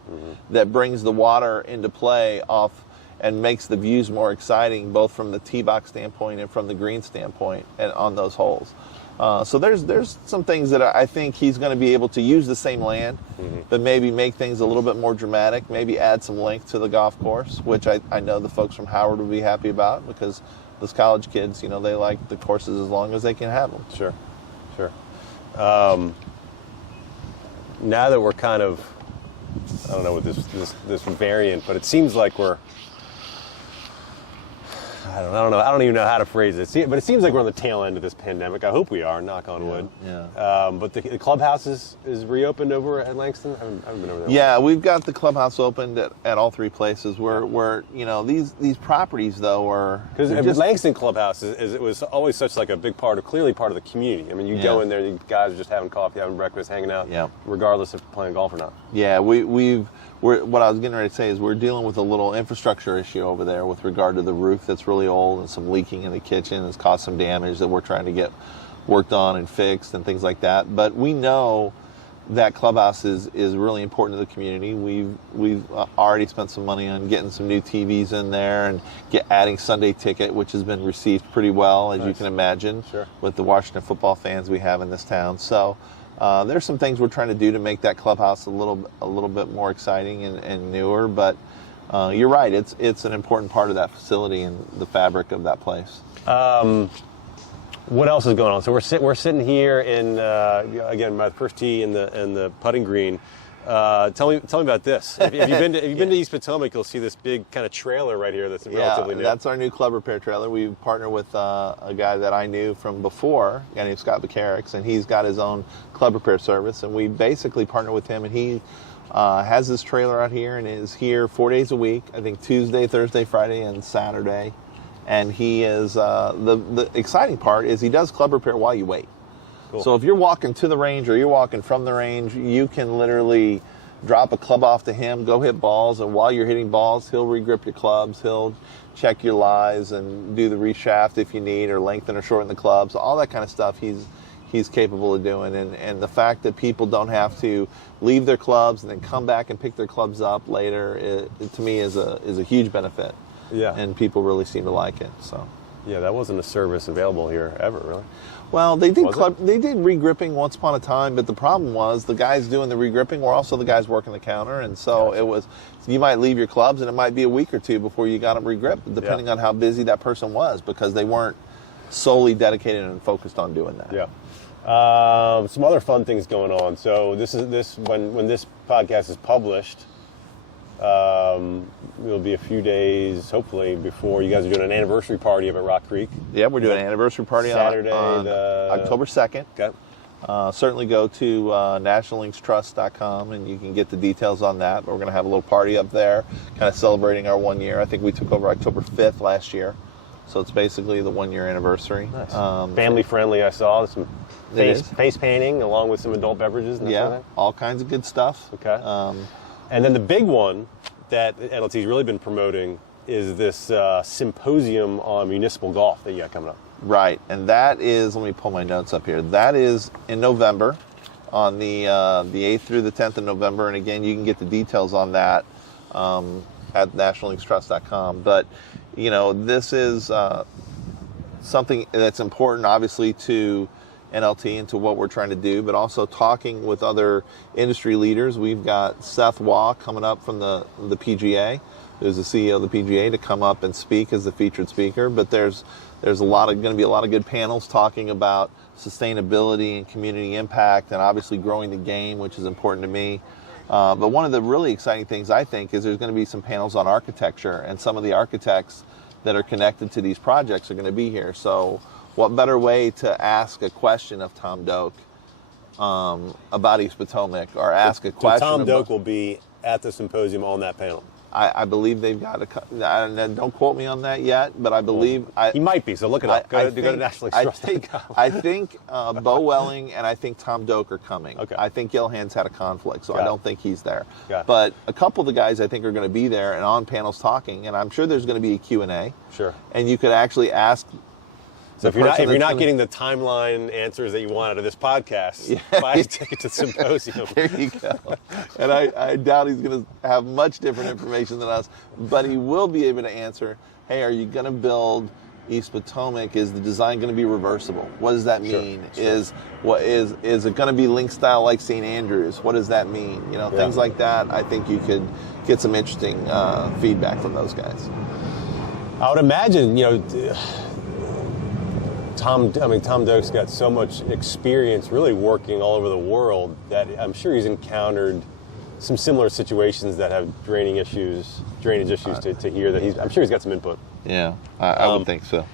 That brings the water into play off and makes the views more exciting both from the tee box standpoint and from the green standpoint and on those holes. So there's some things that I think he's going to be able to use the same land, but maybe make things a little bit more dramatic, maybe add some length to the golf course, which I know the folks from Howard will be happy about because those college kids, they like the courses as long as they can have them. Sure. Now that we're kind of, I don't know what this variant, but it seems like we're, I don't even know how to phrase it. But it seems like we're on the tail end of this pandemic. I hope we are, knock on wood. Yeah. But the clubhouse is reopened over at Langston? I haven't been over there. Yeah, we've got the clubhouse opened at all three places where these properties, though, are... Because Langston clubhouse it was always such like a big clearly part of the community. I mean, you go in there, you guys are just having coffee, having breakfast, hanging out, regardless of playing golf or not. Yeah, what I was getting ready to say is we're dealing with a little infrastructure issue over there with regard to the roof that's really old and some leaking in the kitchen has caused some damage that we're trying to get worked on and fixed and things like that. But we know that clubhouse is really important to the community. We've already spent some money on getting some new TVs in there and adding Sunday Ticket, which has been received pretty well, as you can imagine, with the Washington football fans we have in this town. So there's some things we're trying to do to make that clubhouse a little bit more exciting and newer, but you're right. It's an important part of that facility and the fabric of that place. What else is going on? So we're sitting here in again my first tee in the putting green. Tell me about this. If you've been to East Potomac, you'll see this big kind of trailer right here that's relatively new. That's our new club repair trailer. We partnered with a guy that I knew from before, a guy named Scott Bucarix, and he's got his own club repair service. And we basically partnered with him, and he has this trailer out here and is here 4 days a week. I think Tuesday, Thursday, Friday, and Saturday. And he is the exciting part is he does club repair while you wait. Cool. So if you're walking to the range or you're walking from the range, you can literally drop a club off to him, go hit balls, and while you're hitting balls, he'll regrip your clubs, he'll check your lies and do the reshaft if you need, or lengthen or shorten the clubs, all that kind of stuff he's capable of doing. And the fact that people don't have to leave their clubs and then come back and pick their clubs up later, it to me is a huge benefit. Yeah. And people really seem to like it. So. Yeah, that wasn't a service available here ever, really. Well, they did regripping once upon a time, but the problem was the guys doing the regripping were also the guys working the counter, and so it was, you might leave your clubs and it might be a week or two before you got them regripped, depending on how busy that person was, because they weren't solely dedicated and focused on doing that. Yeah. Some other fun things going on. So when this podcast is published, it'll be a few days, hopefully, before you guys are doing an anniversary party up at Rock Creek. Yeah, we're doing an anniversary party Saturday, on October 2nd. Okay. Certainly go to nationallinkstrust.com and you can get the details on that. We're going to have a little party up there, kind of celebrating our 1 year. I think we took over October 5th last year. So it's basically the 1 year anniversary. Nice. Family friendly, I saw. Some face painting along with some adult beverages and that sort of thing. All kinds of good stuff. Okay. And then the big one that NLT's really been promoting is this Symposium on Municipal golf that you got coming up. Right, and that is, let me pull my notes up here. That is in November, on the 8th through the 10th of November. And again, you can get the details on that at nationallinkstrust.com. But, this is something that's important, obviously, to NLT and to what we're trying to do, but also talking with other industry leaders. We've got Seth Waugh coming up from the PGA, who's the CEO of the PGA, to come up and speak as the featured speaker. But there's going to be a lot of good panels talking about sustainability and community impact, and obviously growing the game, which is important to me. But one of the really exciting things, I think, is there's going to be some panels on architecture, and some of the architects that are connected to these projects are going to be here. So what better way to ask a question of Tom Doak about East Potomac, or ask a question. So Tom about, Doak will be at the symposium on that panel. I believe they've got don't quote me on that yet, but I believe he might be. So look it up. Go to nationalextrust.com. I think Bo Welling and I think Tom Doak are coming. Okay. I think Gilhan's had a conflict, so I don't think he's there. Got it. But a couple of the guys I think are going to be there and on panels talking, and I'm sure there's going to be a Q&A. Sure. And you could actually ask. So if you're not getting the timeline answers that you want out of this podcast, buy a ticket to the symposium. There you go. And I doubt he's going to have much different information than us, but he will be able to answer, hey, are you going to build East Potomac? Is the design going to be reversible? What does that mean? Sure. Is it going to be link style like St. Andrews? What does that mean? Things like that. I think you could get some interesting feedback from those guys. I would imagine, Tom Doak's got so much experience really working all over the world that I'm sure he's encountered some similar situations that have drainage issues to hear that I'm sure he's got some input. Yeah, I would think so.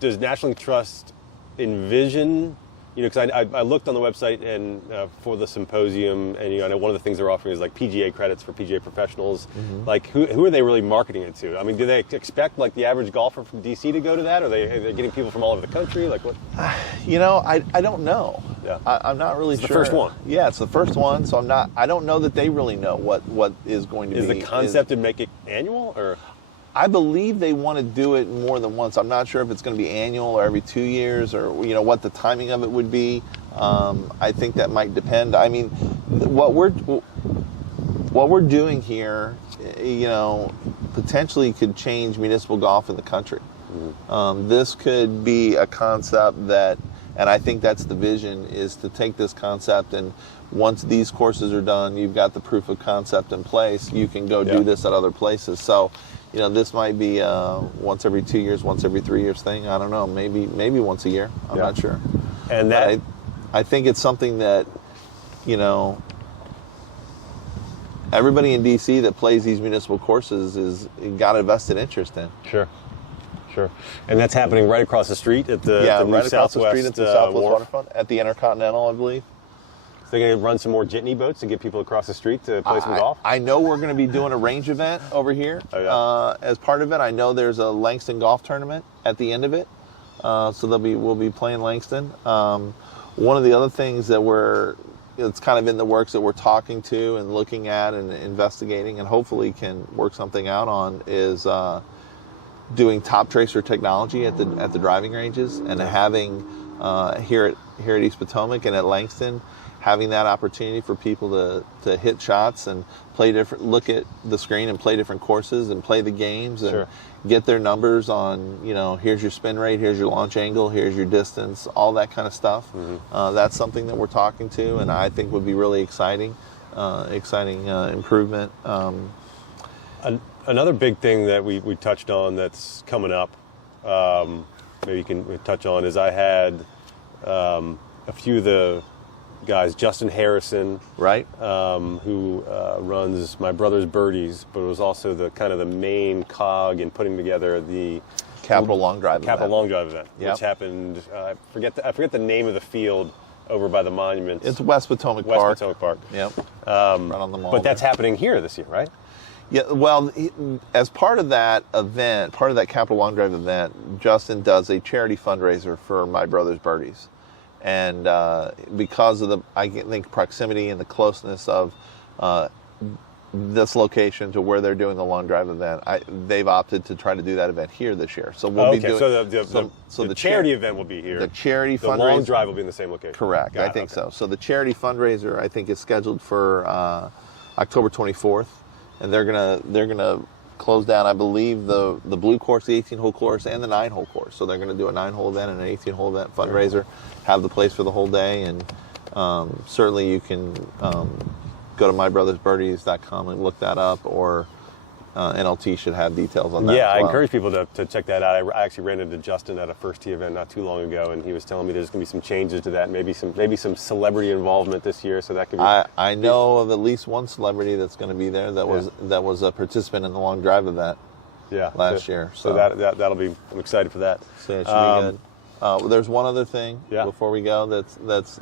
Does National Trust envision, because I looked on the website and for the symposium, and I know one of the things they're offering is like PGA credits for PGA professionals. Mm-hmm. Like who are they really marketing it to? I mean, do they expect like the average golfer from DC to go to that? Are they getting people from all over the country? Like what? I don't know. Yeah. I'm not really sure. It's the first one. Yeah, it's the first one, so I don't know that they really know what is going to be. Is the concept to make it annual, or? I believe they want to do it more than once. I'm not sure if it's going to be annual or every 2 years, or what the timing of it would be. I think that might depend. I mean, what we're doing here, potentially could change municipal golf in the country. Mm-hmm. This could be a concept that, and I think that's the vision, is to take this concept, and once these courses are done, you've got the proof of concept in place, you can go do this at other places. So, this might be a once every 2 years, once every 3 years thing. I don't know. Maybe once a year. I'm not sure. And that, I think it's something that, everybody in DC that plays these municipal courses is got a vested interest in. Sure. And that's happening right across the street at the right across the street at the Southwest Wharf. Waterfront at the Intercontinental, I believe. So they're going to run some more jitney boats to get people across the street to play some golf? I know we're going to be doing a range event over here as part of it. I know there's a Langston golf tournament at the end of it, so we'll be playing Langston. One of the other things that it's kind of in the works that we're talking to and looking at and investigating and hopefully can work something out on is doing top tracer technology at the driving ranges, and having here at East Potomac and at Langston, having that opportunity for people to hit shots and look at the screen and play different courses and play the games and get their numbers on, here's your spin rate, here's your launch angle, here's your distance, all that kind of stuff. Mm-hmm. That's something that we're talking to, and I think would be really exciting improvement. Another big thing that we touched on that's coming up, maybe you can touch on, is I had a few of the guys, Justin Harrison, right, who runs My Brother's Birdies, but was also the main cog in putting together the Capital Long Drive event, which happened. I forget the name of the field over by the monuments. It's West Potomac Park. Yep. Right on the mall. But that's happening here this year, right? Yeah. Well, as part of that event, part of that Capital Long Drive event, Justin does a charity fundraiser for My Brother's Birdies. And because of I think proximity and the closeness of this location to where they're doing the long drive event, they've opted to try to do that event here this year. So we'll be doing. So the charity event will be here. The charity fundraiser. The long drive will be in the same location. Correct. I think so. So the charity fundraiser, I think, is scheduled for October 24th, and they're gonna close down, I believe, the blue course, the 18-hole course, and the 9-hole course. So they're going to do a 9-hole event and an 18-hole event fundraiser, have the place for the whole day, and certainly you can go to mybrothersbirdies.com and look that up, or NLT should have details on that. Yeah, as well. I encourage people to check that out. I actually ran into Justin at a first tee event not too long ago, and he was telling me there's going to be some changes to that, maybe some celebrity involvement this year. So that could be. I know of at least one celebrity that's going to be there that was a participant in the long drive event. last year. So that'll be. I'm excited for that. So it should be good. There's one other thing before we go that's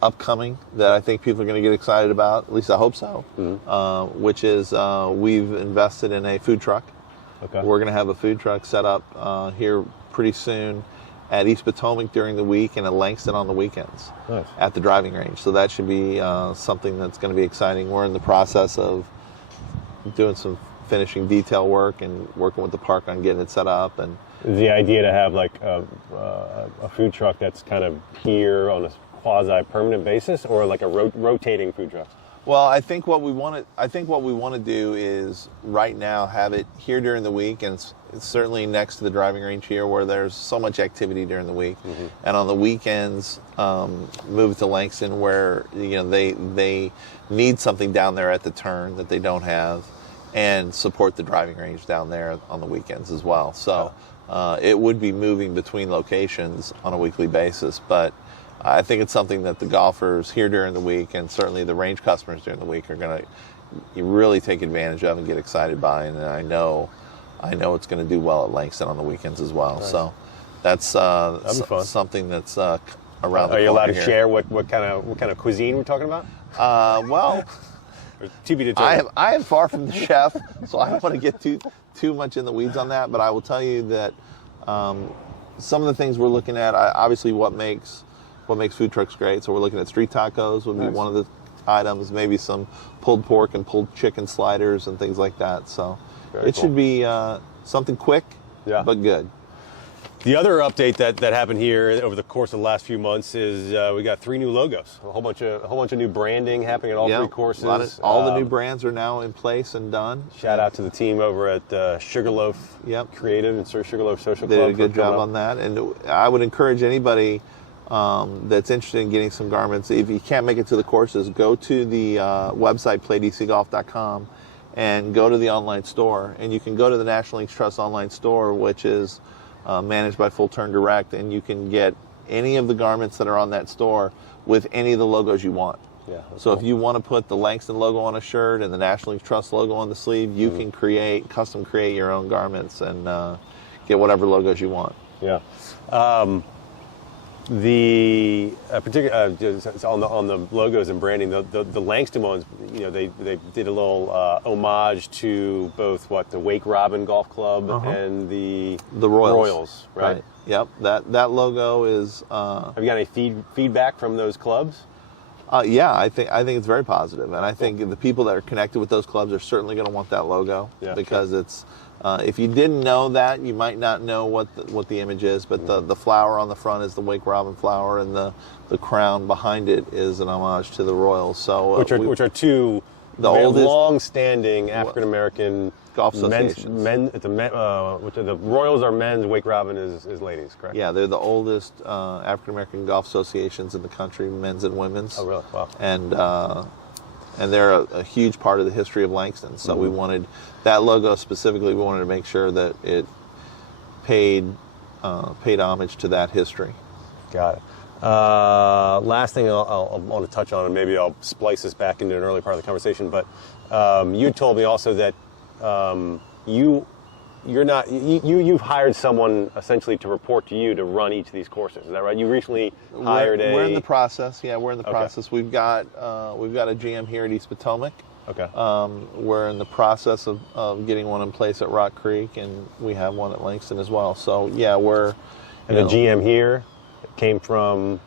upcoming that I think people are going to get excited about. At least I hope so. Which is we've invested in a food truck. Okay. We're going to have a food truck set up here pretty soon at East Potomac during the week and at Langston on the weekends at the driving range. So that should be something that's going to be exciting. We're in the process of doing some finishing detail work and working with the park on getting it set up. And the idea to have like a food truck that's kind of here on a quasi-permanent basis, or like a rotating food truck? Well, I think what we want to do is right now have it here during the week, and it's certainly next to the driving range here where there's so much activity during the week, and on the weekends move to Langston where they need something down there at the turn that they don't have, and support the driving range down there on the weekends as well. So it would be moving between locations on a weekly basis, but I think it's something that the golfers here during the week, and certainly the range customers during the week, are going to really take advantage of and get excited by. And I know it's going to do well at Langston on the weekends as well. Nice. So that's something that's around the corner. Are you allowed to here. share what kind of cuisine we're talking about? Well, to be determined. I am far from the chef, so I don't want to get too much in the weeds on that. But I will tell you that some of the things we're looking at, obviously, what makes food trucks great. So we're looking at street tacos would be one of the items, maybe some pulled pork and pulled chicken sliders and things like that. So it should be something quick, but good. The other update that happened here over the course of the last few months is we got 3 new logos, a whole bunch of new branding happening at all 3 courses. All the new brands are now in place and done. Shout out to the team over at Sugarloaf Creative and Sugarloaf Social Club. They did a good job on that, and I would encourage anybody that's interested in getting some garments. If you can't make it to the courses, go to the website playdcgolf.com and go to the online store, and you can go to the National Links Trust online store, which is managed by Full Turn Direct, and you can get any of the garments that are on that store with any of the logos you want. So if you want to put the Langston logo on a shirt and the National Links Trust logo on the sleeve, you can custom create your own garments and get whatever logos you want. The particular on the logos and branding, the Langston ones, they did a little homage to both the Wake Robin Golf Club and the Royals, right? Yep. That logo is. Have you got any feedback from those clubs? Yeah, I think it's very positive, and I think the people that are connected with those clubs are certainly going to want that logo because it's. If you didn't know that, you might not know what the image is, but the flower on the front is the Wake Robin flower, and the crown behind it is an homage to the Royals. So which are two oldest long-standing African American golf associations. The Royals are men's, Wake Robin is ladies, correct? Yeah, they're the oldest African American golf associations in the country, men's and women's. Oh, really? Wow. And they're a huge part of the history of Langston. So we wanted that logo specifically. We wanted to make sure that it paid homage to that history. Got it. Last thing I'll want to touch on, and maybe I'll splice this back into an early part of the conversation. But you told me also that you've hired someone essentially to report to you to run each of these courses. Is that right? You recently hired We're in the process. Yeah, we're in the process. We've got a GM here at East Potomac. Okay. We're in the process of getting one in place at Rock Creek, and we have one at Langston as well. So yeah, we're. And the GM here came from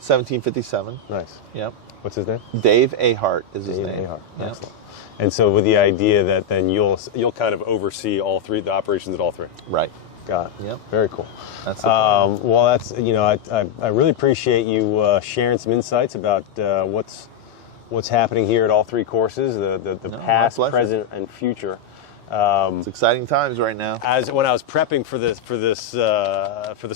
1757. Nice. Yep. What's his name? Dave Ahart is his name. Dave Ahart. Yep. Excellent. And so with the idea that then you'll kind of oversee the operations at all 3. Right. Got it. Yep. Very cool. That's well, that's I really appreciate you sharing some insights about what's happening here at all 3 courses, the past, present, and future. It's exciting times right now. When I was prepping for this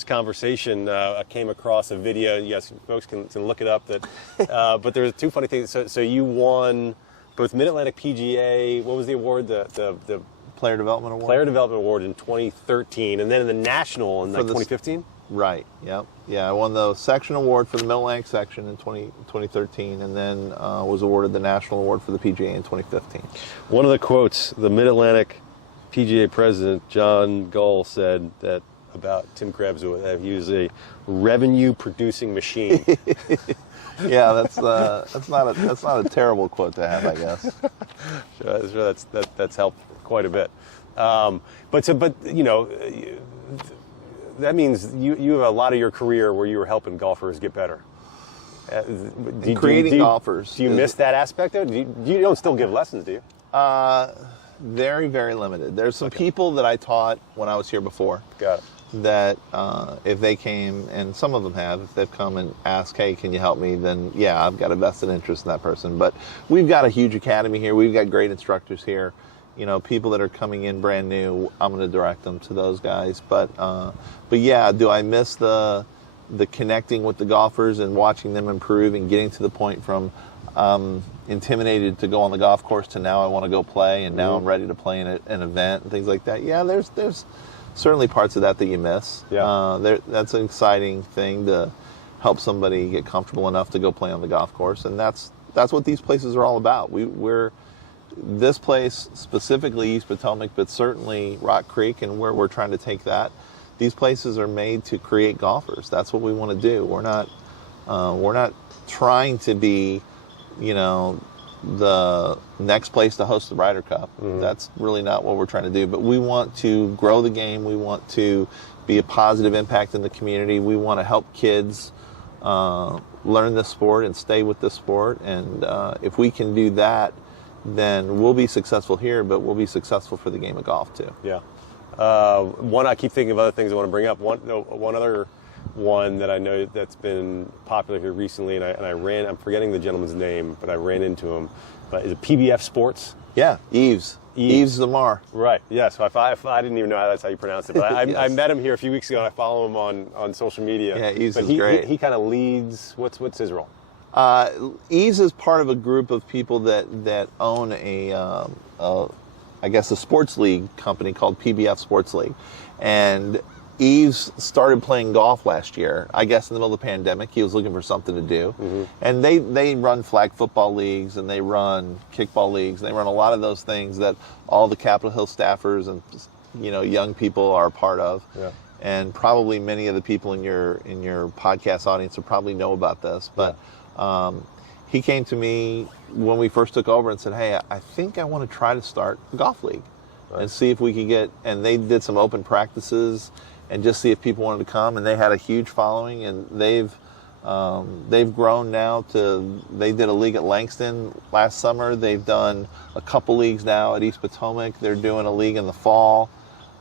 conversation, I came across a video. Yes, folks can look it up. But there's 2 funny things. So you won both Mid-Atlantic PGA. What was the award? The Player Development Award. Player Development Award in 2013, and then the National in 2015. Right. Yep. Yeah, I won the section award for the Mid-Atlantic section in 2013, and then was awarded the National Award for the PGA in 2015. One of the quotes, the Mid-Atlantic PGA president John Gull said that about Tim Krebs, that he was a revenue-producing machine. Yeah, that's not a terrible quote to have, I guess. Sure, that's helped quite a bit. But you know, that means you have a lot of your career where you were helping golfers get better. Creating golfers. Do you miss that aspect of it? You don't still give lessons, do you? Very, very limited. There's some people that I taught when I was here before. Got it. That if they came, and some of them have, if they've come and asked, hey, can you help me, then yeah, I've got a vested interest in that person. But we've got a huge academy here. We've got great instructors here. You know, people that are coming in brand new, I'm going to direct them to those guys. But yeah, do I miss the connecting with the golfers and watching them improve and getting to the point from intimidated to go on the golf course to now I want to go play, and now I'm ready to play in an event and things like that. Yeah, there's certainly parts of that you miss. Yeah. That's an exciting thing to help somebody get comfortable enough to go play on the golf course, and that's what these places are all about. We're this place, specifically East Potomac, but certainly Rock Creek and where we're trying to take that. These places are made to create golfers. That's what we want to do. We're not trying to be, you know, the next place to host the Ryder Cup. That's really not what we're trying to do. But we want to grow the game. We want to be a positive impact in the community. We want to help kids learn the sport and stay with the sport. And if we can do that, then we'll be successful here, but we'll be successful for the game of golf too. Yeah. I keep thinking of other things I want to bring up. One other one that I know that's been popular here recently, and I'm forgetting the gentleman's name, but I ran into him. But is it PBF Sports? Yeah, Yves Zamar. Right. Yeah. So if I didn't even know that's how you pronounce it, but Yes. I met him here a few weeks ago, and I follow him on social media. Yeah, Yves but is great. He kind of leads. What's his role? Yves is part of a group of people that own I guess a sports league company called PBF Sports League, and Yves started playing golf last year. I guess in the middle of the pandemic, he was looking for something to do, and they run flag football leagues, and they run kickball leagues, and they run a lot of those things that all the Capitol Hill staffers and young people are a part of. Yeah. And probably many of the people in your podcast audience will probably know about this, but. Yeah. He came to me when we first took over and said, hey, I think I want to try to start a golf league and see if we could get, and they did some open practices and just see if people wanted to come, and they had a huge following, and they've grown now to, they did a league at Langston last summer. They've done a couple leagues now at East Potomac. They're doing a league in the fall.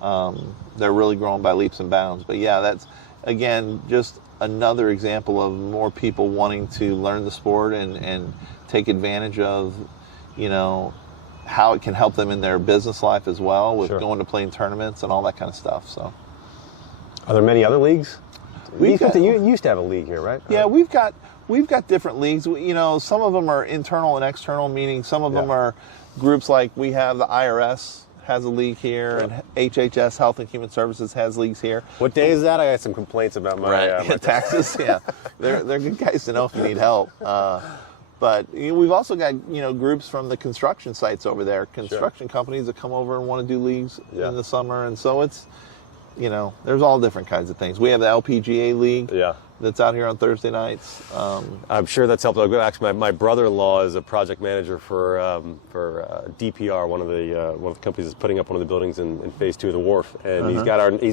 They're really growing by leaps and bounds. But yeah, that's, again, just another example of more people wanting to learn the sport and take advantage of, how it can help them in their business life as well with going to play in tournaments and all that kind of stuff. So, are there many other leagues? You used to have a league here, right? Yeah, we've got different leagues. Some of them are internal and external, meaning some of them are groups like we have the IRS has a league here, and HHS, Health and Human Services, has leagues here. What day is that? I got some complaints about my taxes. Yeah, they're good guys to know if you need help. But we've also got groups from the construction sites over there, construction companies that come over and want to do leagues in the summer, and so it's there's all different kinds of things. We have the LPGA league. Yeah. That's out here on Thursday nights. I'm sure that's helped. Actually, my brother-in-law is a project manager for DPR, one of the companies that's putting up one of the buildings in Phase 2 of the Wharf, and he's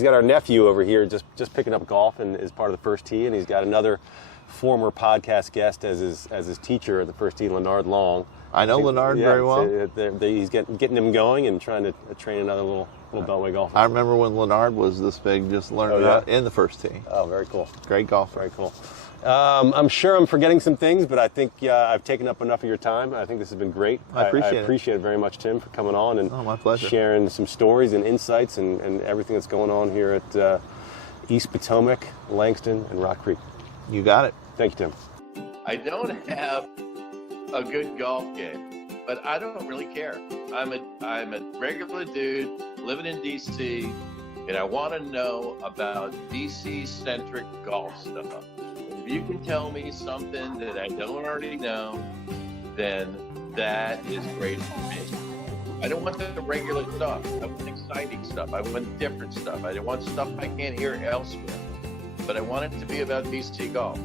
got our nephew over here just picking up golf and is part of the first tee, and he's got another former podcast guest as his teacher at the first tee, Leonard Long. I know Leonard very well. He's getting him going and trying to train another little Beltway golfer. I remember when Leonard was this big, just learning in the first tee. Oh, very cool. Great golf. Very cool. I'm sure I'm forgetting some things, but I think I've taken up enough of your time. I think this has been great. I appreciate it very much, Tim, for coming on and my pleasure. Sharing some stories and insights and everything that's going on here at East Potomac, Langston, and Rock Creek. You got it. Thank you, Tim. I don't have a good golf game, but I don't really care. I'm a regular dude living in DC, and I want to know about DC-centric golf stuff. If you can tell me something that I don't already know, then that is great for me. I don't want the regular stuff. I want exciting stuff. I want different stuff. I want stuff I can't hear elsewhere. But I want it to be about DC golf.